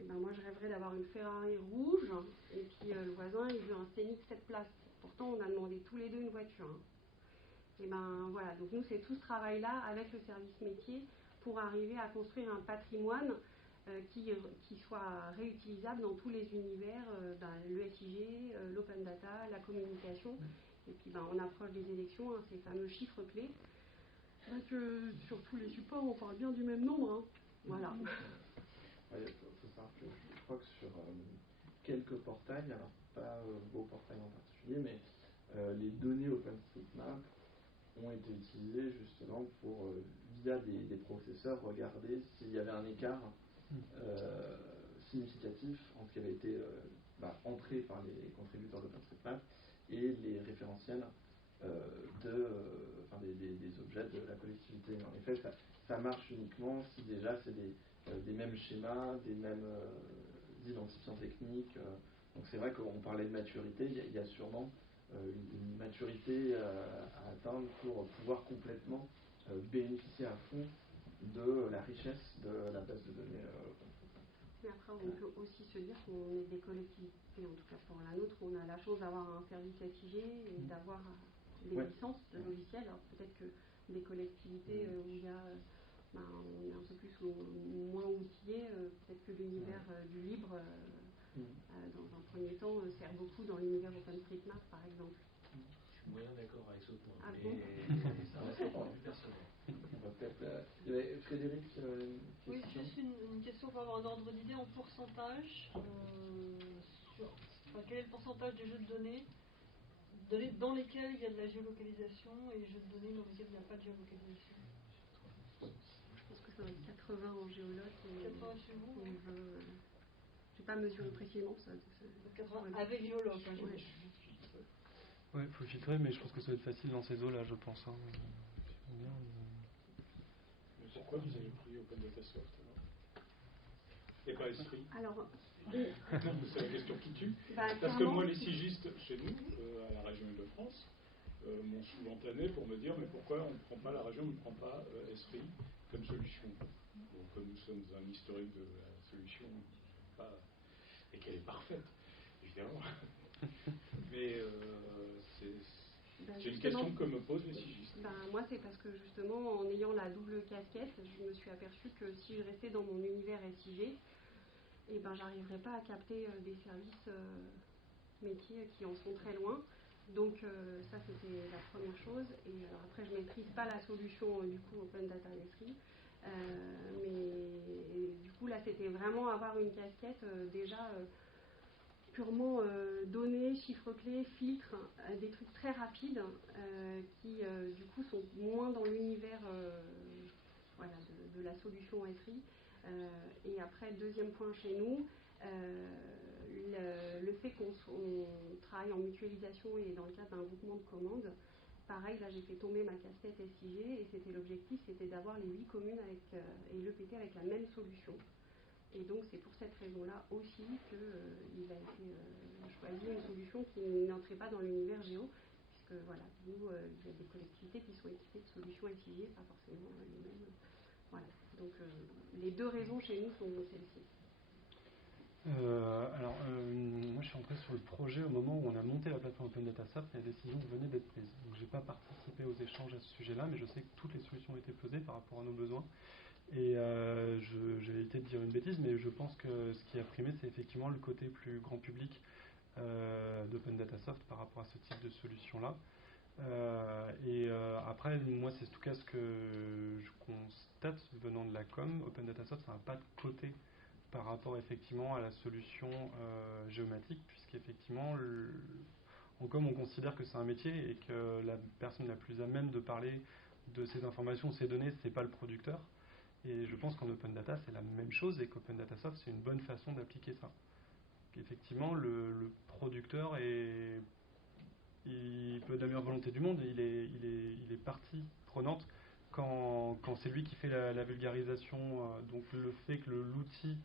Et moi, je rêverais d'avoir une Ferrari rouge. Et puis, le voisin, il veut un Scénic 7 places. Pourtant, on a demandé tous les deux une voiture. Hein. Et voilà. Donc, nous, c'est tout ce travail-là avec le service métier pour arriver à construire un patrimoine qui soit réutilisable dans tous les univers, le SIG, l'open data, la communication. Et puis, on approche des élections, hein, ces fameux chiffres clés. Que sur tous les supports, on parle bien du même nombre. Hein. Voilà. Il faut savoir que je crois que sur quelques portails, alors pas vos portails en particulier, mais les données OpenStreetMap ont été utilisées justement pour, via des processeurs, regarder s'il y avait un écart significatif entre ce qui avait été entré par les contributeurs d'OpenStreetMap et les référentiels des objets de la collectivité. Mais en effet, ça marche uniquement si déjà c'est des mêmes schémas, des mêmes identifiants techniques. Donc c'est vrai qu'on parlait de maturité, il y a sûrement une maturité à atteindre pour pouvoir complètement bénéficier à fond de la richesse de la base de données. Mais après, on peut aussi se dire qu'on est des collectivités, en tout cas pour la nôtre, on a la chance d'avoir un service SIG et d'avoir des licences de logiciels. Alors peut-être que des collectivités où il y a, on est un peu plus ou moins outillés, peut-être que l'univers du libre, dans un premier temps, sert beaucoup dans l'univers OpenStreetMap, par exemple. Je suis moyen d'accord avec ce point, mais ça reste pas plus personnel. Il y avait Frédéric Oui, juste une question pour avoir un ordre d'idée en pourcentage. Quel est le pourcentage des jeux de données dans lesquels il y a de la géolocalisation et jeux de données dans lesquels il n'y a pas de géolocalisation? Je pense que ça va être 80 en géologue. 80 chez vous, je n'ai pas mesuré précisément ça. 80 avec géologue. Oui, il faut filtrer, mais je pense que ça va être facile dans ces eaux-là, je pense. Hein. Mais pourquoi vous avez pris Open Data Soft alors? Et pas Esri? Alors, c'est la question qui tue. Parce que moi, les sigistes chez nous, à la région Île-de-France, m'ont souvent tanné pour me dire mais pourquoi on ne prend pas la région, on ne prend pas Esri comme solution. Donc, comme nous sommes un historique de la solution, et qu'elle est parfaite, évidemment. Mais c'est une question que me posent les sigistes. Moi, c'est parce que justement, en ayant la double casquette, je me suis aperçue que si je restais dans mon univers SIG, j'arriverais pas à capter des services métiers qui en sont très loin. Donc ça, c'était la première chose. Et alors après, je maîtrise pas la solution du coup Open Data Esri. Mais du coup, là, c'était vraiment avoir une casquette déjà purement données, chiffres clés, filtres, des trucs très rapides qui du coup sont moins dans l'univers voilà, de la solution SRI. Et après, deuxième point chez nous, le fait qu'on travaille en mutualisation et dans le cadre d'un groupement de commandes. Pareil, là j'ai fait tomber ma casquette SIG et c'était l'objectif, c'était d'avoir les 8 communes et l'EPT avec la même solution. Et donc c'est pour cette raison-là aussi qu'il a été choisi une solution qui n'entrait pas dans l'univers géo, puisque voilà, nous, il y a des collectivités qui sont équipées de solutions SIG, pas forcément les mêmes. Voilà. Donc les deux raisons chez nous sont celles-ci. Moi je suis entré sur le projet au moment où on a monté la plateforme Open Data Soft et la décision venait d'être prise. Donc j'ai pas participé aux échanges à ce sujet-là, mais je sais que toutes les solutions ont été posées par rapport à nos besoins. Et je vais éviter de dire une bêtise, mais je pense que ce qui a primé, c'est effectivement le côté plus grand public d'Open Data Soft par rapport à ce type de solution-là. Après, moi, c'est en tout cas ce que je constate venant de la com. Open Data Soft, ça n'a pas de côté par rapport effectivement à la solution géomatique, puisqu'effectivement, en com, on considère que c'est un métier et que la personne la plus à même de parler de ces informations, ces données, c'est pas le producteur. Et je pense qu'en Open Data, c'est la même chose et qu'Open Data Soft, c'est une bonne façon d'appliquer ça. Effectivement, le producteur il peut de la meilleure volonté du monde, il est partie prenante quand c'est lui qui fait la vulgarisation. Donc le fait que l'outil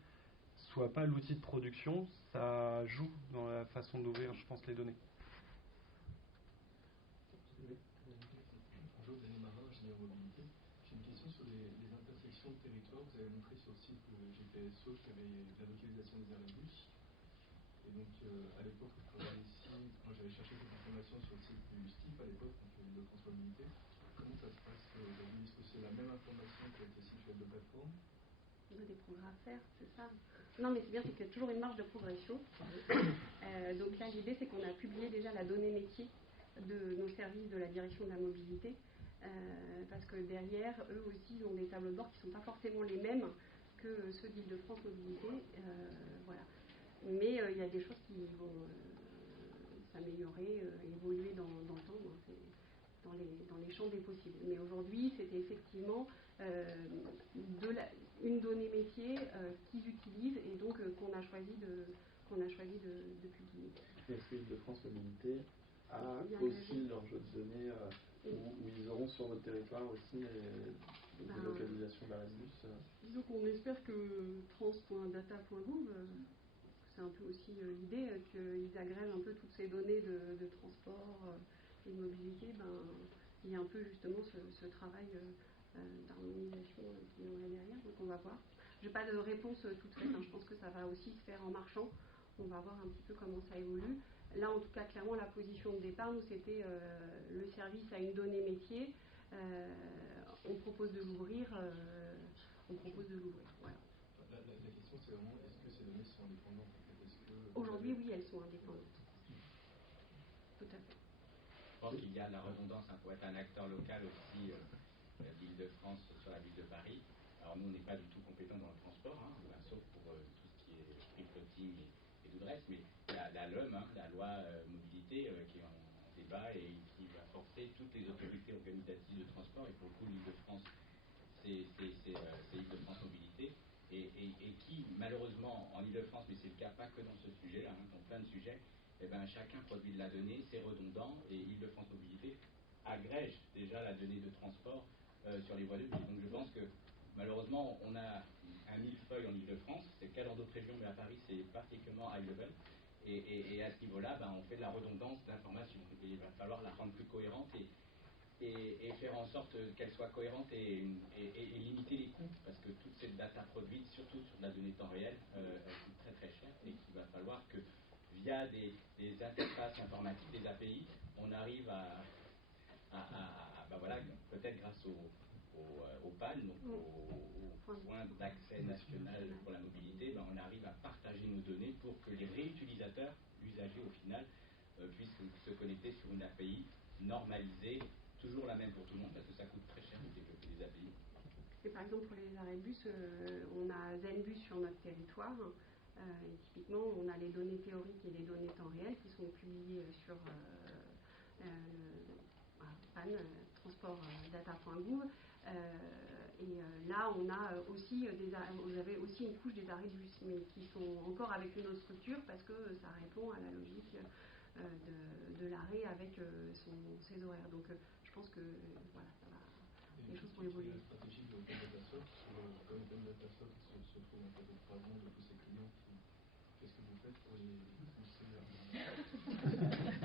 soit pas l'outil de production, ça joue dans la façon d'ouvrir, je pense, les données. Bonjour, Denis Marin, ingénieur mobilité. J'ai une question sur les intersections de territoire. Vous avez montré sur le site GPSO qu'il y avait la localisation des arrêts de bus. Et donc, à l'époque, je travaillais ici, moi j'avais cherché cette information sur le site du STIF à l'époque, donc de Transmobilité. Comment ça se passe aujourd'hui? Est-ce que c'est la même information qui a été située sur la plateforme? On a des progrès à faire, c'est ça. Non, mais c'est bien, c'est qu'il y a toujours une marge de progression. Donc là, l'idée, c'est qu'on a publié déjà la donnée métier de nos services de la direction de la mobilité, parce que derrière, eux aussi, ils ont des tableaux de bord qui ne sont pas forcément les mêmes que ceux d'Île-de-France Mobilité. Voilà. Mais il y a des choses qui vont s'améliorer, évoluer dans le temps. C'est dans les champs des possibles. Mais aujourd'hui, c'était effectivement une donnée métier qu'ils utilisent et donc qu'on a choisi de publier. Est-ce que Île-de-France Mobilité a aussi leur jeu de données où ils auront sur votre territoire aussi des localisations d'arrêt de bus Disons qu'on espère que trans.data.gouv, c'est un peu aussi l'idée qu'ils agrègent un peu toutes ces données de transport et de mobilité. Il y a un peu justement ce travail d'harmonisation qui viendrait derrière, donc on va voir. Je n'ai pas de réponse toute faite, je pense que ça va aussi se faire en marchant. On va voir un petit peu comment ça évolue. Là, en tout cas, clairement, la position de départ, nous, c'était le service a une donnée métier. On propose de l'ouvrir. Voilà. La question, c'est vraiment, est-ce que ces données sont indépendantes en fait? Aujourd'hui, oui, elles sont indépendantes. Tout à fait. Je pense qu'il y a de la redondance pour être un acteur local aussi d'Île-de-France sur la ville de Paris. Alors nous, on n'est pas du tout compétents dans le transport, sauf pour tout ce qui est free floating et tout le reste, mais il y a la LOM, la loi mobilité, qui est en débat et qui va forcer toutes les autorités organisatives de transport, et pour le coup, l'Île-de-France, c'est Île-de-France Mobilité, et qui, malheureusement, en Île-de-France, mais c'est le cas pas que dans ce sujet-là, dans plein de sujets, chacun produit de la donnée, c'est redondant, et Île-de-France Mobilité agrège déjà la donnée de transport sur les voies de bus. Donc je pense que malheureusement on a un millefeuille en Île-de-France, c'est le cas dans d'autres régions, mais à Paris c'est particulièrement high level, et à ce niveau-là on fait de la redondance d'information. Il va falloir la rendre plus cohérente et faire en sorte qu'elle soit cohérente et limiter les coûts, parce que toute cette data produite, surtout sur de la donnée temps réel, elle coûte très très cher, et qu'il va falloir que via des interfaces informatiques, des API, on arrive à peut-être grâce au PAN, donc au point d'accès national pour la mobilité, on arrive à partager nos données pour que les réutilisateurs, l'usager au final, puissent se connecter sur une API normalisée, toujours la même pour tout le monde, parce que ça coûte très cher de développer des API. Et par exemple, pour les arrêts de bus, on a Zenbus sur notre territoire. Et typiquement, on a les données théoriques et les données temps réel qui sont publiées sur PAN, transport data.gouv. Et là, on a aussi vous avez aussi une couche des arrêts de bus, mais qui sont encore avec une autre structure parce que ça répond à la logique de l'arrêt avec ses horaires. Donc, je pense que voilà, les choses vont évoluer. La stratégie de DataSoc, comme Open DataSoc se trouve en fait au croisement de tous ces clients, qu'est-ce que vous faites pour les pousser vers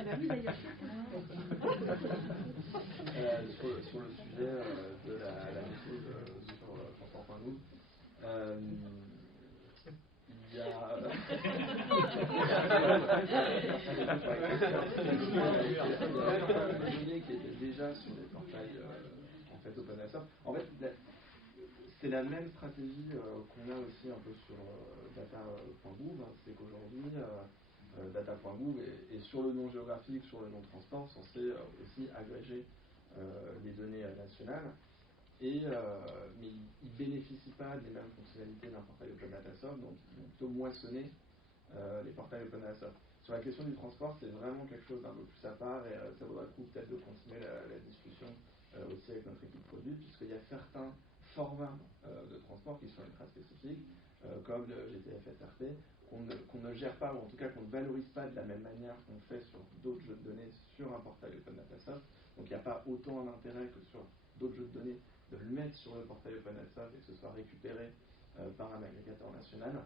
bah oui, d'ailleurs. Sur le sujet de la méthode sur transport.gouv, il y a des données qui étaient déjà sur les portails en fait Open Data. En fait, c'est la même stratégie qu'on a aussi un peu sur data.gouv, c'est qu'aujourd'hui data.gouv est sur le nom géographique, sur le nom transport, censé aussi agréger les données nationales, mais ils ne bénéficient pas des mêmes fonctionnalités d'un portail Open Data Soft, donc ils vont plutôt moissonner les portails Open Data Soft. Sur la question du transport, c'est vraiment quelque chose d'un peu plus à part, et ça vaudra le coup peut-être de continuer la discussion aussi avec notre équipe produit, puisqu'il y a certains formats de transport qui sont ultra spécifiques, comme le GTF-SRT, qu'on ne gère pas, ou en tout cas qu'on ne valorise pas de la même manière qu'on fait sur d'autres jeux de données sur un portail Open Data Soft. Donc il n'y a pas autant d'intérêt que sur d'autres jeux de données de le mettre sur le portail Open Data Soft et que ce soit récupéré par un agrégateur national.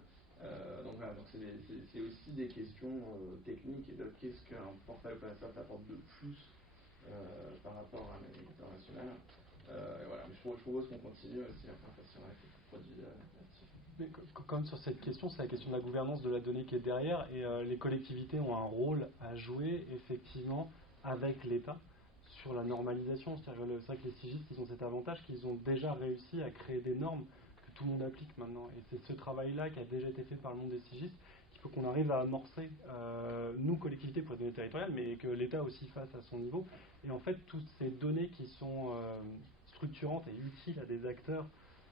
Donc voilà, donc c'est aussi des questions techniques et de qu'est-ce qu'un portail Open Data Soft apporte de plus par rapport à un agrégateur national. Et voilà, mais je propose qu'on continue aussi la conversation avec les produits là-dessus. Comme sur cette question, c'est la question de la gouvernance de la donnée qui est derrière, et les collectivités ont un rôle à jouer effectivement avec l'État sur la normalisation. C'est vrai que les sigistes, ils ont cet avantage qu'ils ont déjà réussi à créer des normes que tout le monde applique maintenant, et c'est ce travail-là qui a déjà été fait par le monde des sigistes qu'il faut qu'on arrive à amorcer, nous collectivités pour les données territoriales, mais que l'État aussi fasse à son niveau. Et en fait, toutes ces données qui sont structurantes et utiles à des acteurs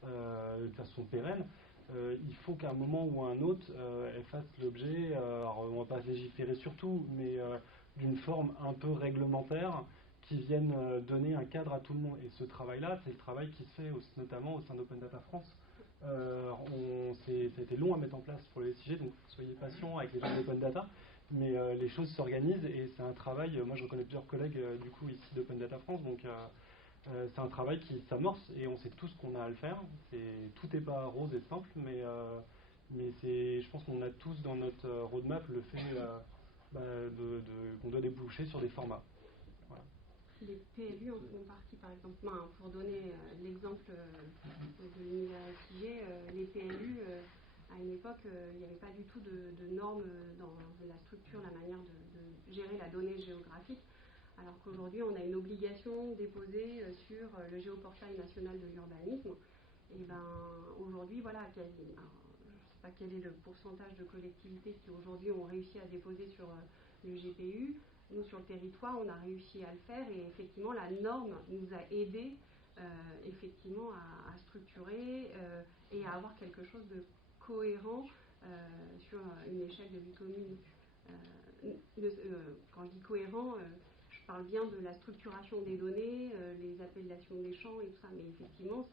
de façon pérenne, il faut qu'à un moment ou à un autre, elles fassent l'objet, alors on ne va pas légiférer sur tout, mais d'une forme un peu réglementaire qui vienne donner un cadre à tout le monde. Et ce travail-là, c'est le travail qui se fait aussi, notamment au sein d'Open Data France. Ça a été long à mettre en place pour les SIG, donc soyez patients avec les gens d'Open Data, mais les choses s'organisent et c'est un travail, moi je reconnais plusieurs collègues du coup ici d'Open Data France, donc c'est un travail qui s'amorce et on sait tous qu'on a à le faire. Tout n'est pas rose et simple, mais je pense qu'on a tous dans notre roadmap le fait qu'on doit déboucher sur des formats. Voilà. Les PLU en font partie, par exemple. Pour donner l'exemple de l'univers SIG, les PLU, à une époque, il n'y avait pas du tout de normes dans la structure, la manière de gérer la donnée géographique. Alors qu'aujourd'hui, on a une obligation déposée sur le géoportail national de l'urbanisme. Et ben aujourd'hui, voilà, je ne sais pas quel est le pourcentage de collectivités qui aujourd'hui ont réussi à déposer sur le GPU. Nous, sur le territoire, on a réussi à le faire et effectivement, la norme nous a aidés effectivement à structurer et à avoir quelque chose de cohérent sur une échelle de 8 communes. Quand je dis cohérent, je parle bien de la structuration des données, les appellations des champs et tout ça, mais effectivement,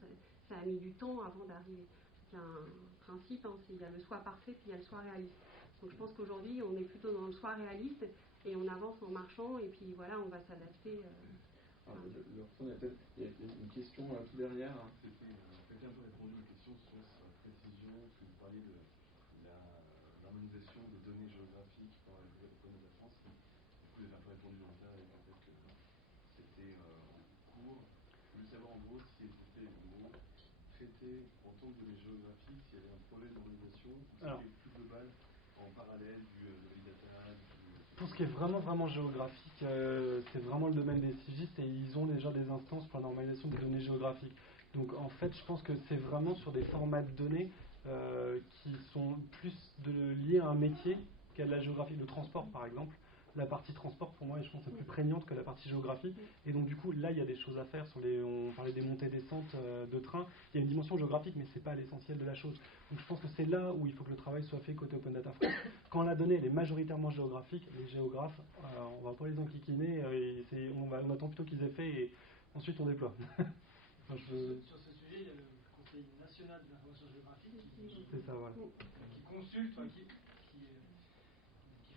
ça a mis du temps avant d'arriver. Il y a un principe, il y a le soit parfait, puis il y a le soit réaliste. Donc je pense qu'aujourd'hui, on est plutôt dans le soit réaliste et on avance en marchant, et puis voilà, on va s'adapter. Il y a une question tout derrière. Quelqu'un peut répondre à une question sur sa précision, parce que vous parliez de l'harmonisation des données géographiques par la Open Data France. Vous avez un peu répondu dans le cas avec le fait que c'était en cours. Je voulais savoir en gros si c'était traité en tant que données géographiques, s'il y avait un projet d'harmonisation, ou si c'était plus global en parallèle du big data. Pour ce qui est vraiment géographique, c'est vraiment le domaine des sigistes et ils ont déjà des instances pour la normalisation des données géographiques. Donc en fait, je pense que c'est vraiment sur des formats de données qui sont plus liés à un métier qu'à de la géographie. Le transport, par exemple. la partie transport, pour moi, je pense, est plus prégnante que la partie géographie. Et donc, du coup, là, il y a des choses à faire. On parlait des montées-descentes de train. Il y a une dimension géographique, mais ce n'est pas l'essentiel de la chose. Donc, je pense que c'est là où il faut que le travail soit fait côté Open Data France. Quand la donnée elle est majoritairement géographique, les géographes, on ne va pas les enquiquiner. On attend plutôt qu'ils aient fait et ensuite on déploie. Sur ce sujet, il y a le Conseil national de l'information géographique c'est ça, voilà. qui consulte, qui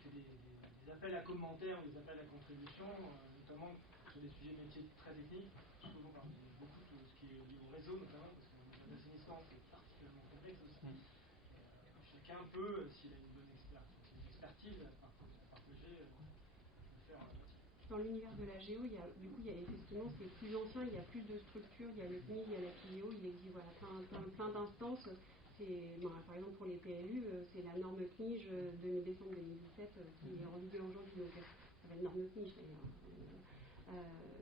fait des appels à commentaires ou des appels à contributions, notamment sur des sujets métiers très techniques. Souvent, beaucoup de ce qui est lié au réseau, notamment, parce que l'assainissement, c'est particulièrement complexe aussi. Chacun peut, s'il a une bonne expertise à partager, le faire. Dans l'univers de la géo, il y a effectivement, c'est plus ancien, il y a plus de structures, il y a le CNIL, il y a la FIEO, il existe plein d'instances. Par exemple, pour les PLU, c'est la norme CNIJ 2000 décembre 2017 qui est en vigueur aujourd'hui, donc ça s'appelle norme CNIJ.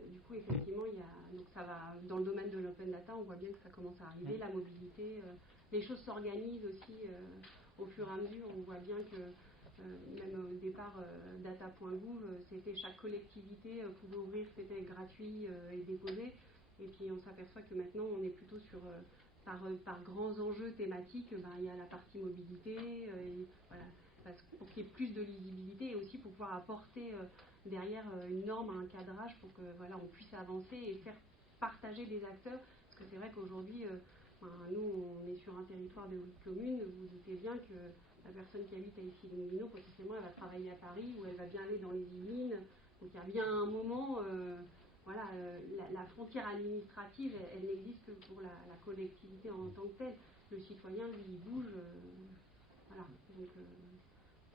Du coup, effectivement, donc ça va dans le domaine de l'open data, on voit bien que ça commence à arriver, la mobilité, les choses s'organisent aussi au fur et à mesure. On voit bien que même au départ, data.gouv, c'était chaque collectivité pouvait ouvrir, c'était gratuit et déposer. Et puis on s'aperçoit que maintenant, on est plutôt sur, par grands enjeux thématiques, il y a la partie mobilité, voilà, pour qu'il y ait plus de lisibilité et aussi pour pouvoir apporter derrière une norme, un cadrage pour que on puisse avancer et faire partager des acteurs. Parce que c'est vrai qu'aujourd'hui, nous, on est sur un territoire de 8 communes, vous doutez bien que la personne qui habite à Issy-les-Moulineaux, potentiellement, elle va travailler à Paris ou elle va bien aller dans les Yvelines. Donc il y a bien un moment, la frontière administrative, elle n'existe que pour la collectivité en tant que telle. Le citoyen, lui, il bouge. Voilà. Donc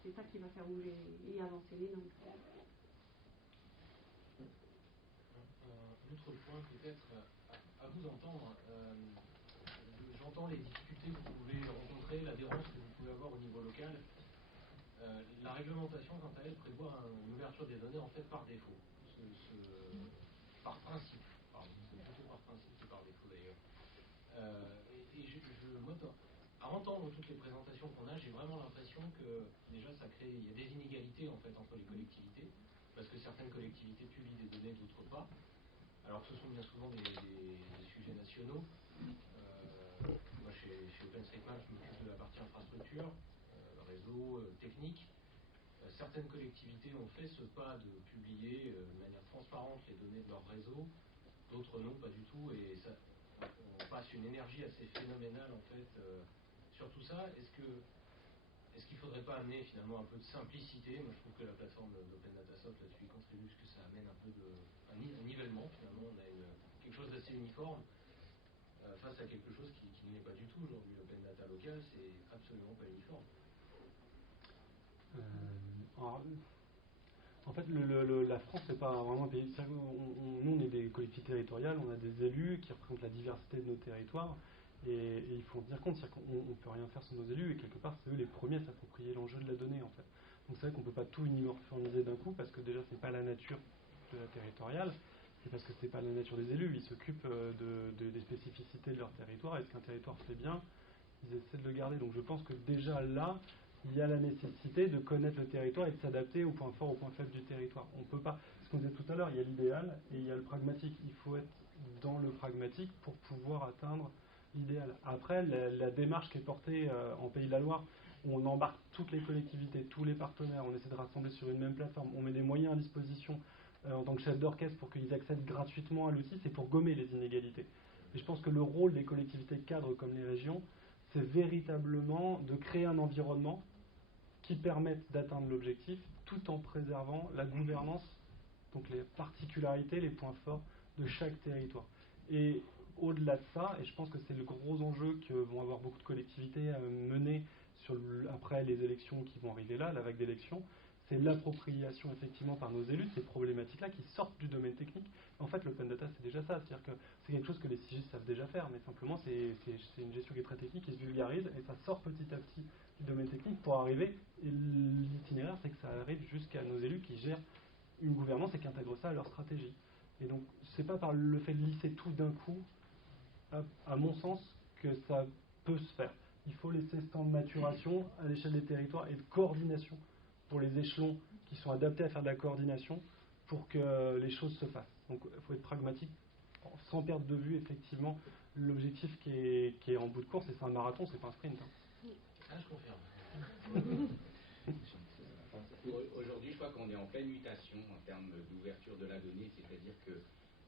c'est ça qui va faire bouger et avancer les normes. Un autre point, peut-être, à vous entendre. J'entends les difficultés que vous pouvez rencontrer, l'adhérence que vous pouvez avoir au niveau local. La réglementation, quant à elle, prévoit une ouverture des données en fait par défaut, par principe. Pardon, c'est plutôt par principe que par défaut d'ailleurs. Moi, à entendre toutes les présentations qu'on a, j'ai vraiment l'impression que déjà il y a des inégalités en fait entre les collectivités, parce que certaines collectivités publient des données, d'autres pas. Alors que ce sont bien souvent des sujets nationaux. Moi, chez OpenStreetMap, je m'occupe de la partie infrastructure, réseau, technique. Certaines collectivités ont fait ce pas de publier de manière transparente les données de leur réseau, d'autres non, pas du tout, et ça, on passe une énergie assez phénoménale en fait sur tout ça. Est-ce qu'il ne faudrait pas amener finalement un peu de simplicité? Moi, je trouve que la plateforme d'Open Data Soft là-dessus contribue, parce que ça amène un peu un nivellement. Finalement, on a quelque chose d'assez uniforme face à quelque chose qui ne l'est pas du tout aujourd'hui. L'Open Data local, c'est absolument pas uniforme. En fait, la France, c'est pas vraiment un pays. Nous, on est des collectivités territoriales, on a des élus qui représentent la diversité de nos territoires. Et il faut en tenir compte, c'est-à-dire qu'on ne peut rien faire sans nos élus, et quelque part, c'est eux les premiers à s'approprier l'enjeu de la donnée, en fait. Donc c'est vrai qu'on ne peut pas tout uniformiser d'un coup, parce que déjà, c'est pas la nature de la territoriale, c'est parce que c'est pas la nature des élus. Ils s'occupent des spécificités de leur territoire, et ce qu'un territoire fait bien, ils essaient de le garder. Donc je pense que déjà là, il y a la nécessité de connaître le territoire et de s'adapter aux points forts, aux points faibles du territoire. On peut pas, ce qu'on disait tout à l'heure, il y a l'idéal et il y a le pragmatique. Il faut être dans le pragmatique pour pouvoir atteindre l'idéal. Après, la démarche qui est portée en Pays de la Loire, où on embarque toutes les collectivités, tous les partenaires, on essaie de rassembler sur une même plateforme, on met des moyens à disposition en tant que chef d'orchestre pour qu'ils accèdent gratuitement à l'outil, c'est pour gommer les inégalités. Et je pense que le rôle des collectivités cadres comme les régions, c'est véritablement de créer un environnement qui permette d'atteindre l'objectif tout en préservant la gouvernance, donc les particularités, les points forts de chaque territoire. Et au-delà de ça, et je pense que c'est le gros enjeu que vont avoir beaucoup de collectivités à mener après les élections qui vont arriver là, la vague d'élections, c'est l'appropriation effectivement par nos élus de ces problématiques-là qui sortent du domaine technique. En fait, l'open data, c'est déjà ça, c'est-à-dire que c'est quelque chose que les CIGIS savent déjà faire, mais simplement c'est une gestion qui est très technique, qui se vulgarise, et ça sort petit à petit du domaine technique pour arriver, et l'itinéraire, c'est que ça arrive jusqu'à nos élus qui gèrent une gouvernance et qui intègrent ça à leur stratégie. Et donc, c'est pas par le fait de lisser tout d'un coup, à mon sens, que ça peut se faire. Il faut laisser ce temps de maturation à l'échelle des territoires et de coordination pour les échelons qui sont adaptés à faire de la coordination pour que les choses se fassent. Donc il faut être pragmatique, sans perdre de vue effectivement l'objectif qui est en bout de course, et c'est un marathon, c'est pas un sprint. Ah, je confirme. Aujourd'hui, je crois qu'on est en pleine mutation en termes d'ouverture de la donnée, c'est-à-dire que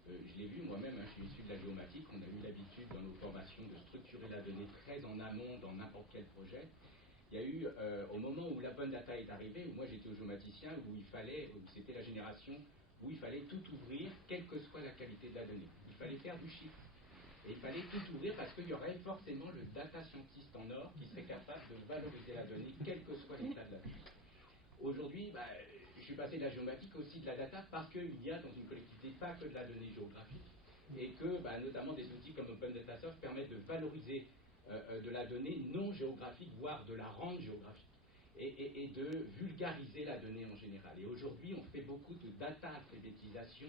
je l'ai vu moi-même, je suis issu de la géomatique, on a eu l'habitude dans nos formations de structurer la donnée très en amont dans n'importe quel projet. Il y a eu, au moment où l'open data est arrivé, où moi j'étais au géomaticien, c'était la génération où il fallait tout ouvrir, quelle que soit la qualité de la donnée. Il fallait faire du chiffre. Et il fallait tout ouvrir parce qu'il y aurait forcément le data scientist en or qui serait capable de valoriser la donnée, quel que soit l'état de la donnée. Aujourd'hui, je suis passé de la géomatique aussi de la data parce qu'il y a dans une collectivité pas que de la donnée géographique et que notamment des outils comme Open Data Soft permettent de valoriser de la donnée non géographique, voire de la rendre géographique et de vulgariser la donnée en général. Et aujourd'hui, on fait beaucoup de data alphabétisation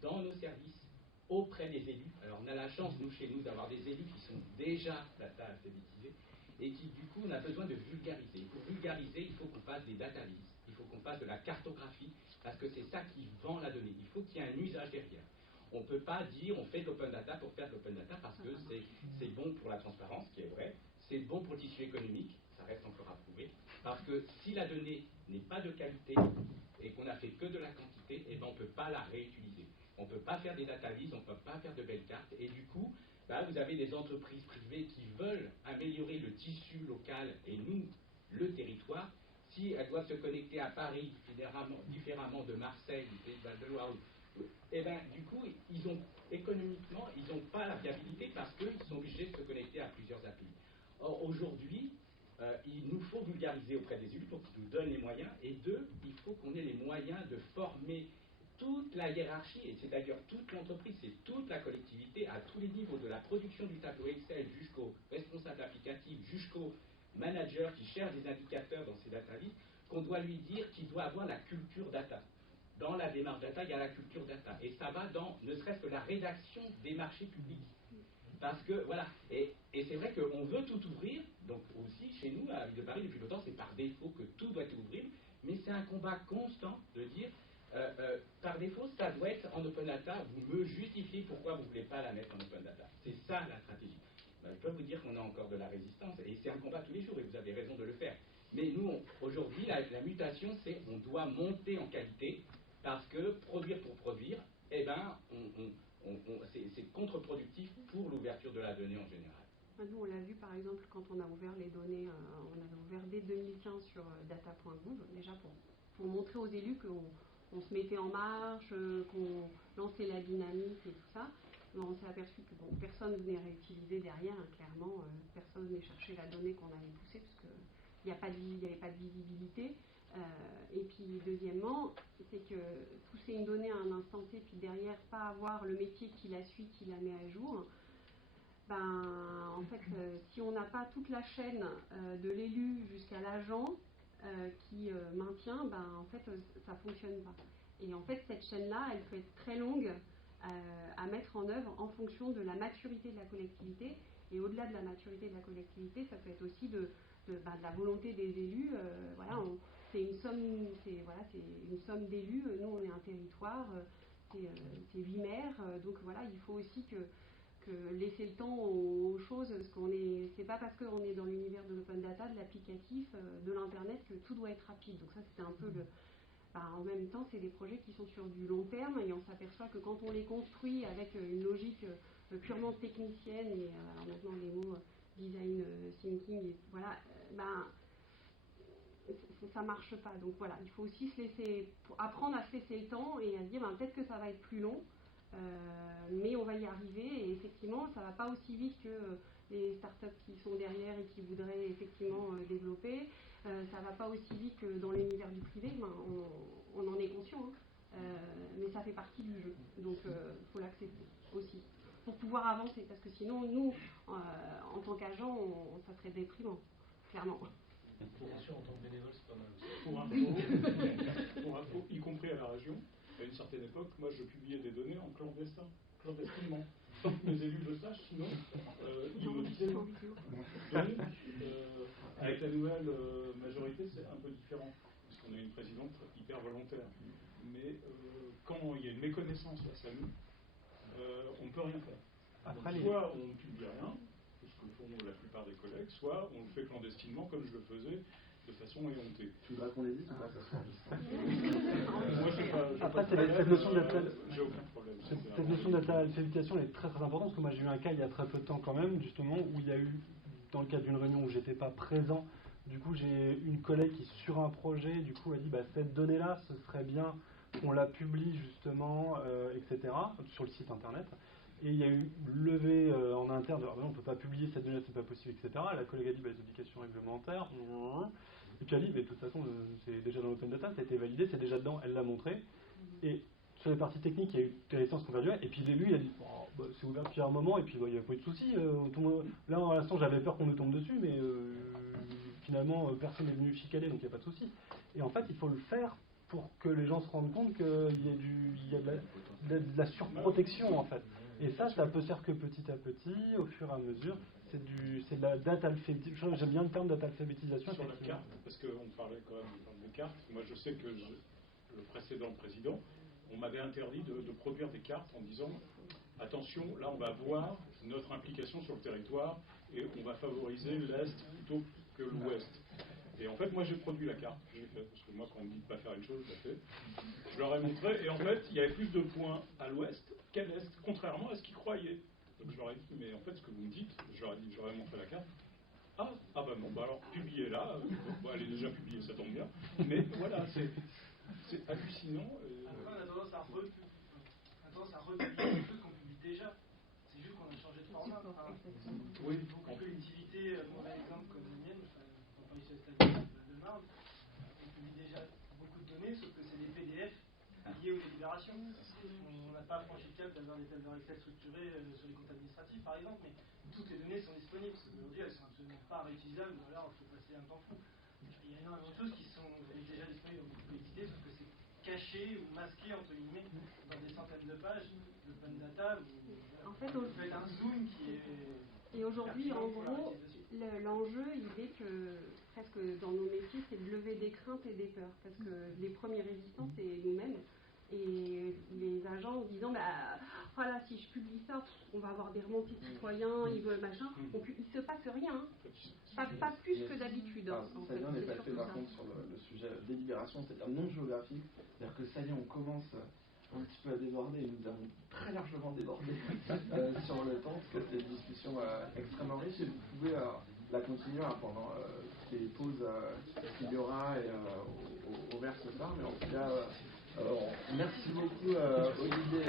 dans nos services auprès des élus. Alors on a la chance, nous, chez nous, d'avoir des élus qui sont déjà data alphabétisés et qui, du coup, on a besoin de vulgariser. Pour vulgariser, il faut qu'on fasse des databases, il faut qu'on fasse de la cartographie, parce que c'est ça qui vend la donnée. Il faut qu'il y ait un usage derrière. On ne peut pas dire on fait de l'open data pour faire de l'open data parce que c'est bon pour la transparence, qui est vrai, c'est bon pour le tissu économique, ça reste encore à prouver, parce que si la donnée n'est pas de qualité et qu'on n'a fait que de la quantité, eh ben on ne peut pas la réutiliser. On ne peut pas faire des databases, on ne peut pas faire de belles cartes, et du coup, vous avez des entreprises privées qui veulent améliorer le tissu local et nous, le territoire. Si elles doivent se connecter à Paris différemment de Marseille, du Pays de Val-de-Loire, et du coup, économiquement, ils n'ont pas la viabilité parce qu'ils sont obligés de se connecter à plusieurs applis. Or, aujourd'hui, il nous faut vulgariser auprès des élus pour qu'ils nous donnent les moyens, et il faut qu'on ait les moyens de former toute la hiérarchie, et c'est d'ailleurs toute l'entreprise, c'est toute la collectivité à tous les niveaux, de la production du tableau Excel jusqu'au responsable applicatif, jusqu'au manager qui cherche des indicateurs dans ses databases, qu'on doit lui dire qu'il doit avoir la culture data. Dans la démarche data, il y a la culture data, et ça va dans ne serait-ce que la rédaction des marchés publics. Parce que, voilà, et c'est vrai qu'on veut tout ouvrir, donc aussi chez nous, à la Ville de Paris, depuis longtemps, c'est par défaut que tout doit être ouvrir, mais c'est un combat constant de dire, par défaut, ça doit être en open data, vous me justifiez pourquoi vous ne voulez pas la mettre en open data. C'est ça la stratégie. Je peux vous dire qu'on a encore de la résistance, et c'est un combat tous les jours, et vous avez raison de le faire. Mais nous, aujourd'hui, la mutation, c'est on doit monter en qualité, parce que produire pour produire, c'est contre-productif pour l'ouverture de la donnée en général. Nous, on l'a vu par exemple quand on a ouvert les données, on avait ouvert dès 2015 sur data.gouv, déjà pour montrer aux élus qu'on se mettait en marche, qu'on lançait la dynamique et tout ça. Mais on s'est aperçu que personne ne venait réutiliser derrière, clairement, personne ne venait chercher la donnée qu'on avait poussée, parce qu'il n'y avait pas de visibilité. Et puis deuxièmement, c'est que pousser une donnée à un instant T, puis derrière pas avoir le métier qui la suit, qui la met à jour, en fait, si on n'a pas toute la chaîne de l'élu jusqu'à l'agent qui maintient, en fait, ça ne fonctionne pas. Et en fait, cette chaîne-là, elle peut être très longue à mettre en œuvre en fonction de la maturité de la collectivité. Et au-delà de la maturité de la collectivité, ça peut être aussi de la volonté des élus. C'est une somme d'élus. Nous, on est un territoire, c'est 8 maires. Donc voilà, il faut aussi que laisser le temps aux choses, parce c'est pas parce qu'on est dans l'univers de l'open data, de l'applicatif, de l'internet, que tout doit être rapide. Donc ça, c'était un peu en même temps, c'est des projets qui sont sur du long terme, et on s'aperçoit que quand on les construit avec une logique purement technicienne, et maintenant les mots design thinking, et voilà, ça marche pas. Donc voilà, il faut aussi apprendre à se laisser le temps et à se dire peut-être que ça va être plus long, mais on va y arriver, et effectivement ça va pas aussi vite que les startups qui sont derrière et qui voudraient effectivement développer, ça va pas aussi vite que dans l'univers du privé, on en est conscient, mais ça fait partie du jeu, donc faut l'accepter aussi pour pouvoir avancer, parce que sinon nous en tant qu'agents ça serait déprimant, clairement. Bien sûr, en tant que bénévole, c'est pas mal aussi. Pour info, y compris à la région, à une certaine époque, moi je publiais des données en clandestinement. Sans que mes élus le sachent, sinon ils me disaient non. Donc, avec la nouvelle majorité, c'est un peu différent. Parce on a une présidente hyper volontaire. Mais quand il y a une méconnaissance face à nous, on ne peut rien faire. Donc, soit on ne publie rien, ce que font la plupart des collègues, soit on le fait clandestinement comme je le faisais, de façon éhontée. Tu voudrais qu'on les dise ou pas ça Après, cette notion d'alphabétisation est très très importante, parce que moi j'ai eu un cas il y a très peu de temps quand même, justement, où il y a eu, dans le cadre d'une réunion où j'étais pas présent, du coup j'ai une collègue qui sur un projet, du coup a dit cette donnée-là, ce serait bien qu'on la publie justement, etc., sur le site internet. Et il y a eu levée en interne, on ne peut pas publier cette donnée, c'est pas possible, etc. La collègue a dit les obligations réglementaires. Et puis elle a dit, mais de toute façon, c'est déjà dans l'open data, ça a été validé, c'est déjà dedans, elle l'a montré. Et sur les parties techniques, il y a eu des licences qu'on perdu. Et puis l'élu, il a dit, c'est ouvert depuis un moment, et puis il n'y a pas eu de souci. Là, à l'instant, j'avais peur qu'on nous tombe dessus, mais finalement, personne n'est venu chicaner, donc il n'y a pas de souci. Et en fait, il faut le faire pour que les gens se rendent compte qu'il y a de la surprotection, en fait. Et ça peut se faire que petit à petit, au fur et à mesure. C'est de la data alphabétisation. J'aime bien le terme data alphabétisation. Sur la carte, parce qu'on parlait quand même de cartes. Moi, je sais que le précédent président, on m'avait interdit de produire des cartes en disant attention, là, on va voir notre implication sur le territoire et on va favoriser l'Est plutôt que l'Ouest. Et en fait, moi, j'ai produit la carte. J'ai fait, parce que moi, quand on me dit de ne pas faire une chose, je la fais. Je leur ai montré, et en fait, il y avait plus de points à l'Ouest qu'à l'Est, contrairement à ce qu'ils croyaient. Donc je leur ai dit, mais en fait, ce que vous me dites, je leur ai dit, j'aurais montré la carte. Ah ben non, alors publiez-la. Elle est déjà publiée, ça tombe bien. Mais voilà, c'est hallucinant. Après, on a tendance à republier des choses qu'on publie déjà. C'est juste qu'on a changé de format. Oui, beaucoup plus d'utilité. Mon exemple, comme le mien, on parle ici à de Marne, on publie déjà beaucoup de données, sauf que c'est des PDF liés aux délibérations. On n'a pas franchi le cap d'avoir des tables Excel structurées sur les comptes administratifs, par exemple, mais toutes les données sont disponibles. Aujourd'hui, elles ne sont absolument pas réutilisables, ou alors il faut passer un temps fou. Il y a énormément de choses qui sont déjà disponibles, donc vous pouvez éditer, sauf que c'est caché ou masqué, entre guillemets, dans des centaines de pages d'open data. En fait, vous faites un zoom qui est... Et aujourd'hui, en gros, l'enjeu, il est que, presque dans nos métiers, c'est de lever des craintes et des peurs. Parce que les premiers résistants, c'est nous-mêmes. Et les agents en disant, voilà, si je publie ça, on va avoir des remontées de citoyens, ils veulent machin. Il ne se passe rien. Pas plus que d'habitude. Ça y est, on est passé par contre sur le sujet délibération, c'est-à-dire non géographique. C'est-à-dire que ça y est, on commence un petit peu à déborder, et nous avons très largement débordé sur le temps, parce que c'est une discussion extrêmement riche, et vous pouvez la continuer pendant les pauses qu'il y aura et au vers ce soir, mais en tout cas, merci beaucoup Olivier.